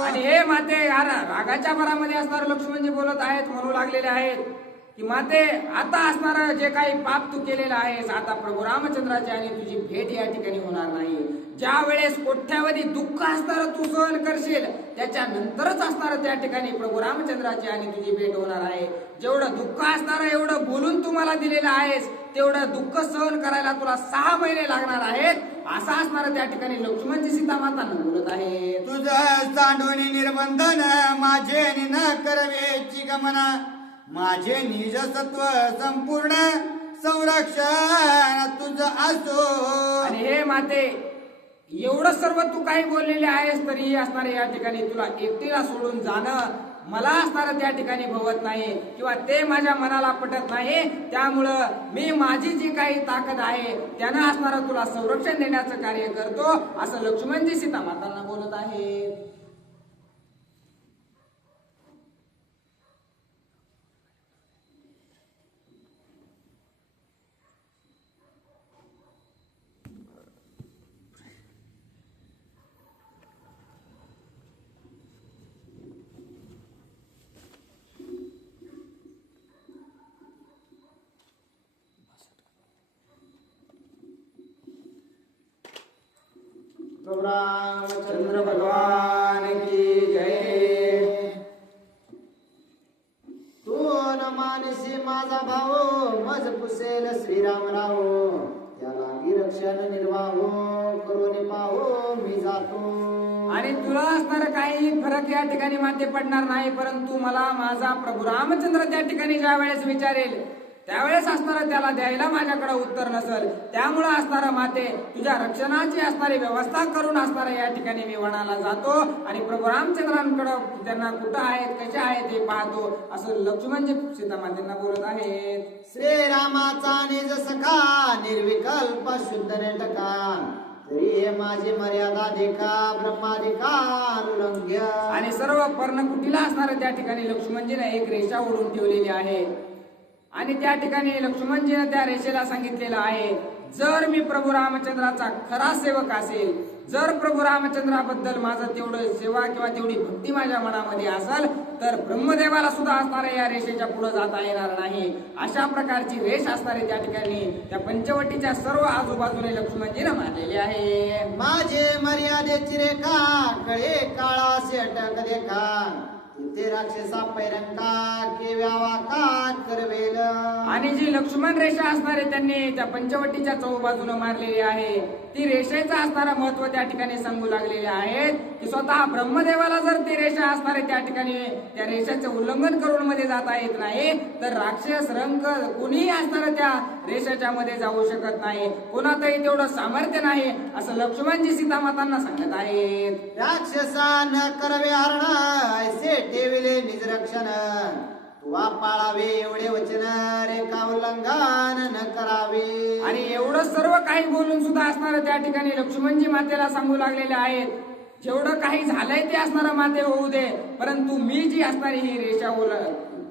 आणि हे माते, रागाच्या भरामध्ये असणारे लक्ष्मणजी बोलत आहेत, म्हणू लागलेले आहेत की माते, आता असणार जे काही पाप तू केलेलं आहेस, आता प्रभू रामचंद्राची आणि तुझी भेट या ठिकाणी होणार नाही. ज्या वेळेस कोट्यावधी दुःख असणार तू सहन करशील, त्याच्यानंतरच असणार त्या ठिकाणी प्रभू रामचंद्राची आणि तुझी भेट होणार आहे. जेवढं दुःख असणार, एवढं बोलून तू मला दिलेलं आहेस, तेवढं दुःख सहन करायला तुला 6 महिने लागणार आहेत, असा असणार त्या ठिकाणी लक्ष्मणजी सीता मातांना बोलत आहे. तुझं सांडोनी निर्बंधन माझे न करवेची गमना, माझे निज सत्व संपूर्ण संरक्षण तुझं असो. आणि हे माते, एवढं सर्व तू काही बोललेले आहेस, तरी असणारे या ठिकाणी तुला एकटीला सोडून जाणं मला असणारं त्या ठिकाणी भवत नाही किंवा ते माझ्या मनाला पटत नाही. त्यामुळं मी माझी जी काही ताकद आहे त्यानं असणारं तुला संरक्षण देण्याचं कार्य करतो, असं लक्ष्मणजी सीता मातांना बोलत आहे. रामचंद्र भगवान की जय. तू न मानसी माझा भाऊ, मज पुसेल श्रीराम राव, त्याला रक्षण निर्वाह करून पाहो मी जातो. आणि तुला असणार काही फरक या ठिकाणी माते पडणार नाही, परंतु मला माझा प्रभू रामचंद्र त्या ठिकाणी ज्या वेळेस विचारेल त्यावेळेस असणारं त्याला द्यायला माझ्याकडे उत्तर नसेल. त्यामुळे असणारं माते, तुझ्या रक्षणाची असणारी व्यवस्था करून असणारा या ठिकाणी मी वनाला जातो आणि प्रभू रामचंद्रांकडे त्यांना कुठं आहेत, कशा आहेत हे पाहतो, असं लक्ष्मणजी सीता मातेंना बोलत आहेत. श्रीरामाचा निज सखा, निर्विकल्प शुद्ध नेटका, तरी हे माझी मर्यादा देखा, ब्रह्माधिकार उल्लंघ्य. आणि सर्व पर्णकुटीला असणारं त्या ठिकाणी लक्ष्मणजीने एक रेषा ओढून ठेवलेली आहे आणि त्या ठिकाणी लक्ष्मणजीने त्या रेषेला सांगितलेलं आहे, जर मी प्रभू रामचंद्राचा खरा सेवक असेल, जर प्रभू रामचंद्राबद्दल माझं तेवढं सेवा किंवा तेवढी भक्ती माझ्या मनामध्ये असेल, तर ब्रह्मदेवाला सुद्धा असणाऱ्या या रेषेच्या पुढे जाता येणार नाही. अशा प्रकारची रेष असणारी त्या ठिकाणी त्या पंचवटीच्या सर्व आजूबाजूने लक्ष्मणजीने मारलेली आहे. माझे मर्यादेची रेखा, कळे काळासे अटक देखा, ते राक्षसा पैरंका केव्यावा का करवेल. आणि जी लक्ष्मण रेषा असणारे त्यांनी त्या पंचवटीच्या चौबाजूला मारलेली आहे, ती रेषेचं असणारं महत्व त्या ठिकाणी सांगू लागलेले आहेत की स्वतः ब्रह्मदेवाला जर ती रेषा असणारे त्या ठिकाणी त्या रेषेचं उल्लंघन करून मध्ये जाता येत नाही, तर राक्षस रंग कुणीही असणारं त्या रेषेच्या मध्ये जाऊ शकत नाही, कोणातही तेवढं सामर्थ्य नाही, असं लक्ष्मणजी सीता मातांना सांगत आहेत. राक्षसा न करवे हरण, ऐसे ठेविले निज रक्षण, तुवा पाळावे एवढे वचन, रेखा उल्लंघन न करावे. आणि एवढं सर्व काही बोलून सुद्धा असणारं त्या ठिकाणी लक्ष्मणजी मातेला सांगू लागलेले आहेत, जेवढं काही झालंय ते असणारं माते होऊ दे, परंतु मी जी असणारी ही रेषा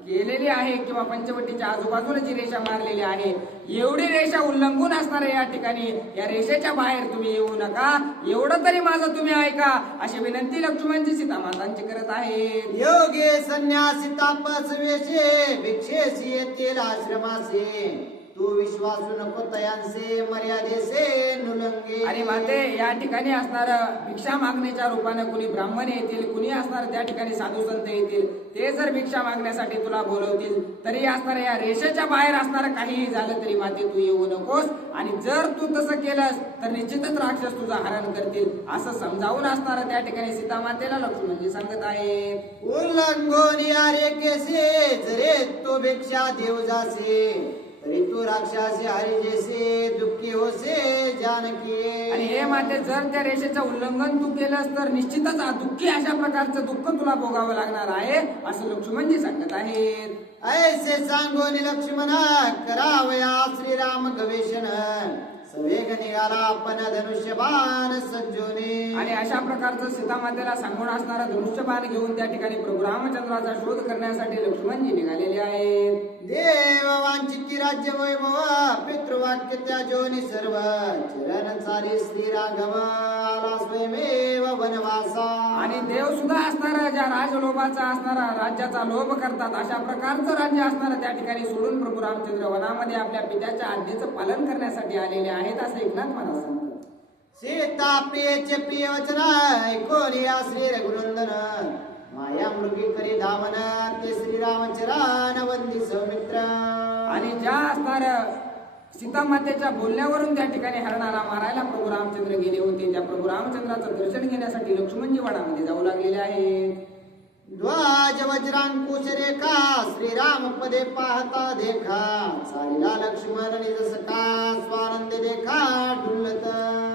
केलेली आहे किंवा पंचवटीच्या आजूबाजूला जी रेषा मारलेली आहे, एवढी रेषा उल्लंघून असणाऱ्या या ठिकाणी या रेषेच्या बाहेर तुम्ही येऊ नका, एवढं तरी माझं तुम्ही ऐका, अशी विनंती लक्ष्मणजी सीता मातांची करत आहेत. योगे संन्यासी तापस वेशे, भिक्षेसी येतील आश्रमासे, तू विश्वासू नको तयांसे मर्यादेसे नुलंगे. आणि माते या ठिकाणी असणार भिक्षा मागण्याच्या रूपानं कुणी ब्राह्मण येतील, कुणी असणार त्या ठिकाणी साधू संत येतील. ते जर भिक्षा मागण्यासाठी तुला बोलवतील तरी असणार या रेषेच्या बाहेर असणार काहीही झालं तरी माते तू येऊ नकोस. आणि जर तू तसं केलंस तर निश्चितच राक्षस तुझा हरण करतील असं समजावून असणार त्या ठिकाणी सीता मातेला लक्ष्मणजी सांगत आहे. उल्लंघोनी आर्य केसे जरे तो भिक्षा देव जासे तरी तू राक्षसी हरी जेसे दुःखी होसे जानकी. आणि हे माते जर त्या रेषेचं उल्लंघन तू केलंस तर निश्चितच दुःखी अशा प्रकारचं दुःख तुला भोगावं लागणार आहे असं लक्ष्मणजी सांगत आहेत. ऐसे सांगोनी लक्ष्मणा करावया श्रीराम गवेषण सवेग निघाला आपण धनुष्यबाण सज्जोनी. आणि अशा प्रकारचं सीता मातेला सांगून असणारा धनुष्यबाण घेऊन त्या ठिकाणी प्रभू रामचंद्राचा शोध करण्यासाठी लक्ष्मणजी निघालेले आहेत. देव वांछिती राज्य वैभव पितृवाक्य त्या जोनी सर्व चरण चाले श्री राघव आला स्वयमेव वनवासा. आणि देव सुद्धा असणारा ज्या राजलोभाचा असणारा राज्याचा लोभ करतात अशा प्रकारचं राज्य असणारं त्या ठिकाणी सोडून प्रभू रामचंद्र वनामध्ये आपल्या पित्याच्या आज्ञेचं पालन करण्यासाठी आलेले आहेत असं एकनाथ महाराज सांगतात. सीता प्रियचे प्रिय वचन ऐकोनी श्री रघुनंदन माया मृगी करी धावन ते श्रीरामचरण वंदी सौमित्र. आणि ज्या असणार सीता मातेच्या बोलण्यावरून त्या ठिकाणी हरणाला मारायला प्रभू रामचंद्र गेले होते त्या प्रभू रामचंद्राचं दर्शन घेण्यासाठी लक्ष्मणजी वनामध्ये जाऊ लागलेले आहेत. ध्वज वज्रांकुश रेखा श्रीराम पदे पाहता देखा चालिला लक्ष्मण निज सखा स्वानंद देखा डुलत.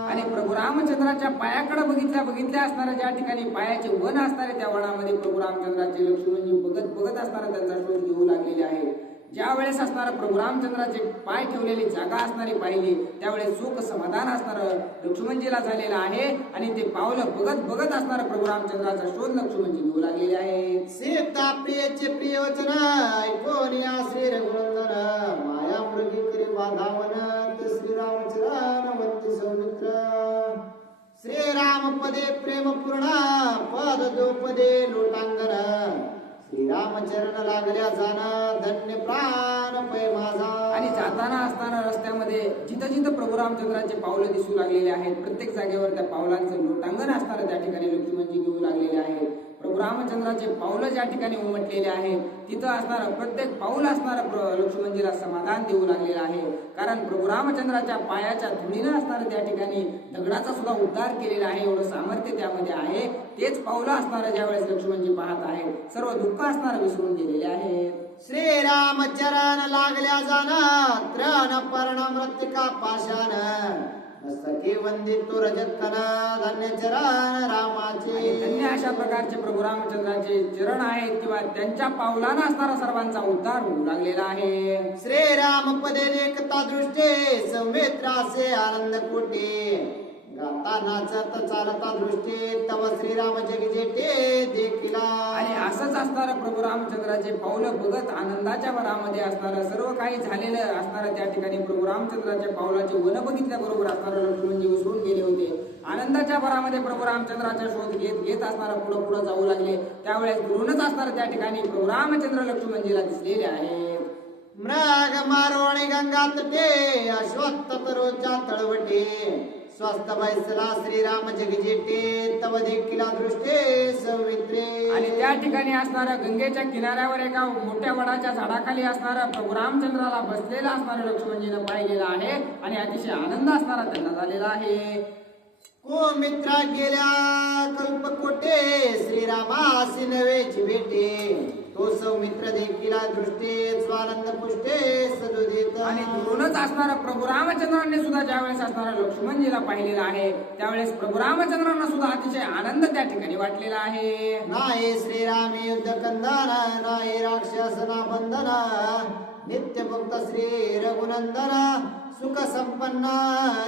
आणि प्रभू रामचंद्राच्या पायाकडे बघितल्या असणाऱ्या ज्या ठिकाणी पायाचे वन असणारे त्या वनामध्ये प्रभू रामचंद्राचे लक्ष्मणजी बघत असणारा त्यांचा शोध घेऊ लागलेले आहे. ज्या वेळेस असणारा प्रभू रामचंद्राचे पाय ठेवलेली जागा असणारी पाहिली त्यावेळेस सुख समाधान असणारं लक्ष्मणजीला झालेलं आहे. आणि ते पावलं बघत असणारा प्रभू रामचंद्राचा शोध लक्ष्मणजी घेऊ लागलेले आहे. सीता प्रियचे प्रिय वचन ऐकोनी श्री रघुनंदन माया मृगी करी बाधावन ते श्रीरामचरण वंदी सौमित्र. श्रीराम पदे प्रेम पूर्ण पद दोपदे लोटांगण श्रीरामचरण लागल्या जाण धन्य प्राण पै माझा. आणि जाताना असताना रस्त्यामध्ये जिथं प्रभू रामचंद्राचे पावलं दिसू लागलेले आहेत प्रत्येक जागेवर त्या पावलांचं लोटांगण असणारं त्या ठिकाणी लक्ष्मणजी घेऊ लागलेले आहेत. प्रभू रामचंद्राचे पावलं ज्या ठिकाणी उमटलेले आहेत तिथं असणारं प्रत्येक पाऊल असणारं लक्ष्मणजीला समाधान देऊ लागलेलं आहे. कारण प्रभू रामचंद्राच्या पायाच्या धुळीनं असणारं त्या ठिकाणी दगडाचा सुद्धा उद्धार केलेला आहे एवढं सामर्थ्य त्यामध्ये आहे. तेच पावलं असणारं ज्यावेळेस लक्ष्मणजी पाहत आहेत सर्व दुःख असणारं विसरून गेलेले आहेत. श्रीरामचरण लागल्या जाण त्रण पर्ण मृत्तिका पाषाण मस्तके वंदितो रजत कन धन्य चरण रामाचे. धन्य अशा प्रकारचे प्रभू रामचंद्राचे चरण आहेत किंवा त्यांच्या पावलानं असणारा सर्वांचा उद्धार होऊ लागलेला आहे. श्रीराम पदे देखता दृष्टे सौमित्रासे आनंद कोटे गाता नाचत चालता दृष्टी तव श्रीराम जगजेटे देखिला. आणि असंच असणारं प्रभू रामचंद्राचे पावलं बघत आनंदाच्या वनामध्ये असणारं सर्व काही झालेलं असणारं त्या ठिकाणी प्रभू रामचंद्राच्या पावलाचे वन बघितल्याबरोबर असणारं लक्ष्मणजी विसरून गेले होते. आनंदाच्या वनामध्ये प्रभू रामचंद्राचा शोध घेत असणारं पुढे जाऊ लागले त्यावेळेस दुरूनच असणारं त्या ठिकाणी प्रभू रामचंद्र लक्ष्मणजीला दिसलेले आहेत. मृग मारोणी गंगा तटे अश्वत्थ तरोच्या तळवटे स्वस्त बैसला श्रीराम जगजेटे तव देखिला दृष्टे सौमित्रे. आणि त्या ठिकाणी असणारं गंगेच्या किनाऱ्यावर एका मोठ्या वडाच्या झाडाखाली असणारं प्रभू रामचंद्राला बसलेला असणारं लक्ष्मणजीनं पाहिलेलं आहे आणि अतिशय आनंद असणारा त्यांना झालेला आहे. को मित्रा गेल्या कल्पकोटे श्रीरामासी नवेची भेटे तो सौमित्र देखिला दृष्टे स्वानंद पुष्टे सदुदित. आणि दुरूनच असणारा प्रभू रामचंद्रांनी सुद्धा ज्यावेळेस असणारा लक्ष्मणजीला पाहिलेला आहे त्यावेळेस प्रभू रामचंद्रांना सुद्धा अतिशय आनंद त्या ठिकाणी वाटलेला आहे. नाही श्रीराम युद्ध कंदन नाही राक्षसना बंधन नित्य भक्त श्री रघुनंदन सुख संपन्न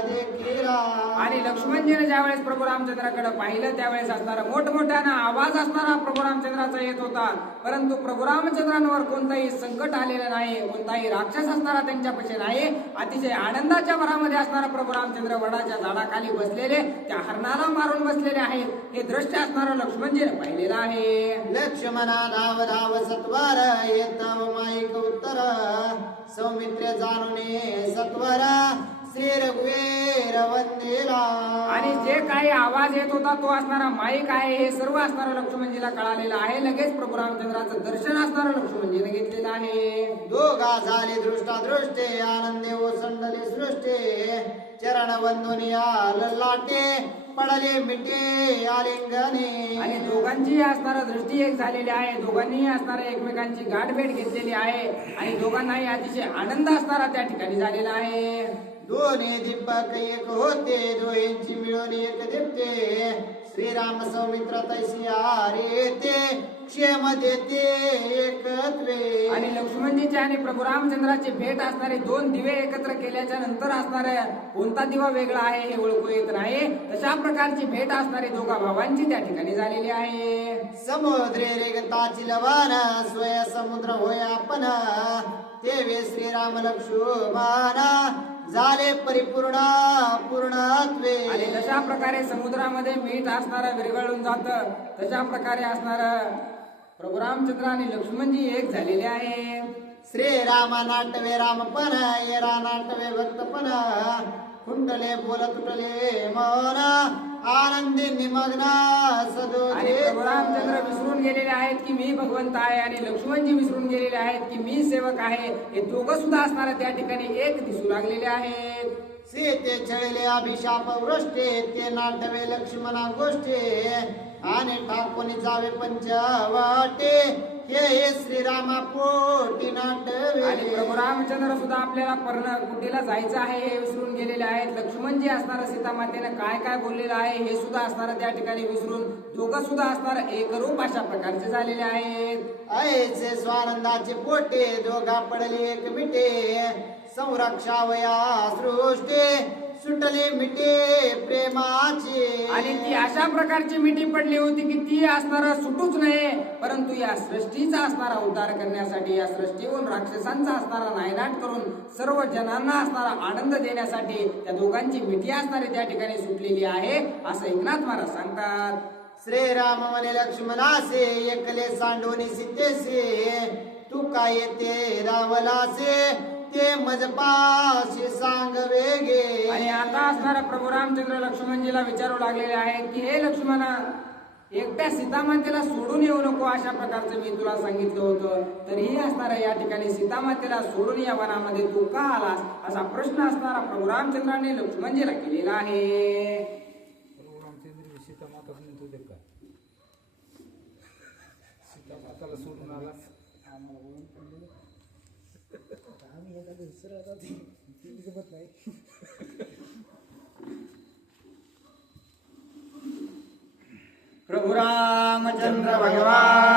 देखीला. आणि लक्ष्मणजीने ज्यावेळेस प्रभू रामचंद्राकडे पाहिलं त्यावेळेस असणारा मोठमोठ्यानं आवाज असणारा प्रभू रामचंद्राचा येत होता. परंतु प्रभू रामचंद्रांवर कोणताही संकट आलेलं नाही कोणताही राक्षस असणारा त्यांच्यापाशी नाही. अतिशय आनंदाच्या भरामध्ये असणारा प्रभू रामचंद्र वडाच्या झाडाखाली बसलेले त्या हरणाला मारून बसलेले आहेत हे दृश्य असणारं लक्ष्मणजीने पाहिलेलं आहे. लक्ष्मणा धाव धाव सत्वर येत माईक उत्तर सौमित्र जाणून सत्वरा श्री रघुवीर वंदेला. आणि जे काही आवाज येत होता तो असणारा माईक आहे हे सर्व असणारं लक्ष्मणजीला कळालेलं आहे. लगेच प्रभू रामचंद्राचं दर्शन असणारं लक्ष्मणजीने घेतलेलं आहे. दोघा झाले दृष्टादृष्टे आनंदे ओसंडले सृष्टे चरण वंदोनिया ललाटे पडले मिटे आलिंगने. आणि दोघांची असणारं दृष्टी एक झालेली आहे. दोघांनीही असणाऱ्या एकमेकांची गाठभेट घेतलेली आहे आणि दोघांनाही अतिशय आनंद असणारा त्या ठिकाणी झालेला आहे. दोन्ही दीपक एक होते दोहींची मिळून एक दीप्ते श्रीराम सौमित्र तैसी आरे ते क्षेम देते एकत्वे. आणि लक्ष्मणजीचे आणि प्रभू रामचंद्राची भेट असणारे दोन दिवे एकत्र केल्याच्या नंतर असणारे कोणता दिवा वेगळा आहे हे ओळखू येत नाही. तशा प्रकारची भेट असणारी दोघा भावांची त्या ठिकाणी झालेली आहे. समुद्रे रेगताची लवान स्वय समुद्र होय आपण तेवे श्रीराम लक्ष्मण झाले परिपूर्ण पूर्णत्वे. आणि जशा प्रकारे समुद्रामध्ये मीठ असणारं विरघळून जात तशा प्रकारे असणारं प्रभू रामचंद्र आणि लक्ष्मणजी एक झालेले आहे. श्रीराम नाटवे रामपण येरा नाटवे भक्तपण कुंडले बोल तुटले मौन आनंदी निमग्न आणि सदोजे. प्रभू रामचंद्र विसरून गेलेले आहेत की मी भगवंत आहे आणि लक्ष्मणजी विसरून गेलेले आहेत की मी सेवक आहे. हे दोघं सुद्धा असणारे त्या ठिकाणी एक दिसू लागलेले आहेत. सीते छळले अभिशाप वृष्टे ते नाटवे लक्ष्मणा गोष्टे आणि ठाकोनी जावे पंचवाटे हे श्रीरामा पोटी आणि नाटवे. प्रभू रामचंद्र सुद्धा आपल्याला कुटीला जायचं आहे हे विसरून गेलेले आहेत. लक्ष्मणजी असणारं सीतामातेनं काय काय बोललेलं आहे हे सुद्धा असणारं त्या ठिकाणी विसरून दोघं सुद्धा असणारं एकरूप अशा प्रकारचे झालेले आहेत. ऐसे स्वानंदाचे पोटे दोघा पडले एक मिटे संरक्षावया सृष्टे सुटले मिटे प्रेमाचे. आणि ती अशा प्रकारची मिठी पडली होती की ती असणारा सुटूच नये परंतु या सृष्टीचा असणारा उद्धार करण्यासाठी या सृष्टीवरून राक्षसांचा असणारा नायनाट करून सर्व जनांना असणारा आनंद देण्यासाठी त्या दोघांची मिठी असणारी त्या ठिकाणी सुटलेली आहे असं एकनाथ महाराज सांगतात. श्रीराम म्हणे लक्ष्मणासे एकले सांडोनी सीतेसे तू काय येते रावलासे ते मजपाशी सांग वेगे. आणि आता असणारा प्रभू रामचंद्र लक्ष्मणजीला विचारू लागलेले आहेत की हे लक्ष्मणा एकट्या सीतामातेला सोडून येऊ नको अशा प्रकारचं मी तुला सांगितलं होतं तरीही असणारा या ठिकाणी सीतामातेला सोडून या वनामध्ये तू का आलास असा प्रश्न असणारा प्रभू रामचंद्राने लक्ष्मणजीला केलेला आहे. सीतामाताला सोडून आलास प्रभु रामचंद्र भगवान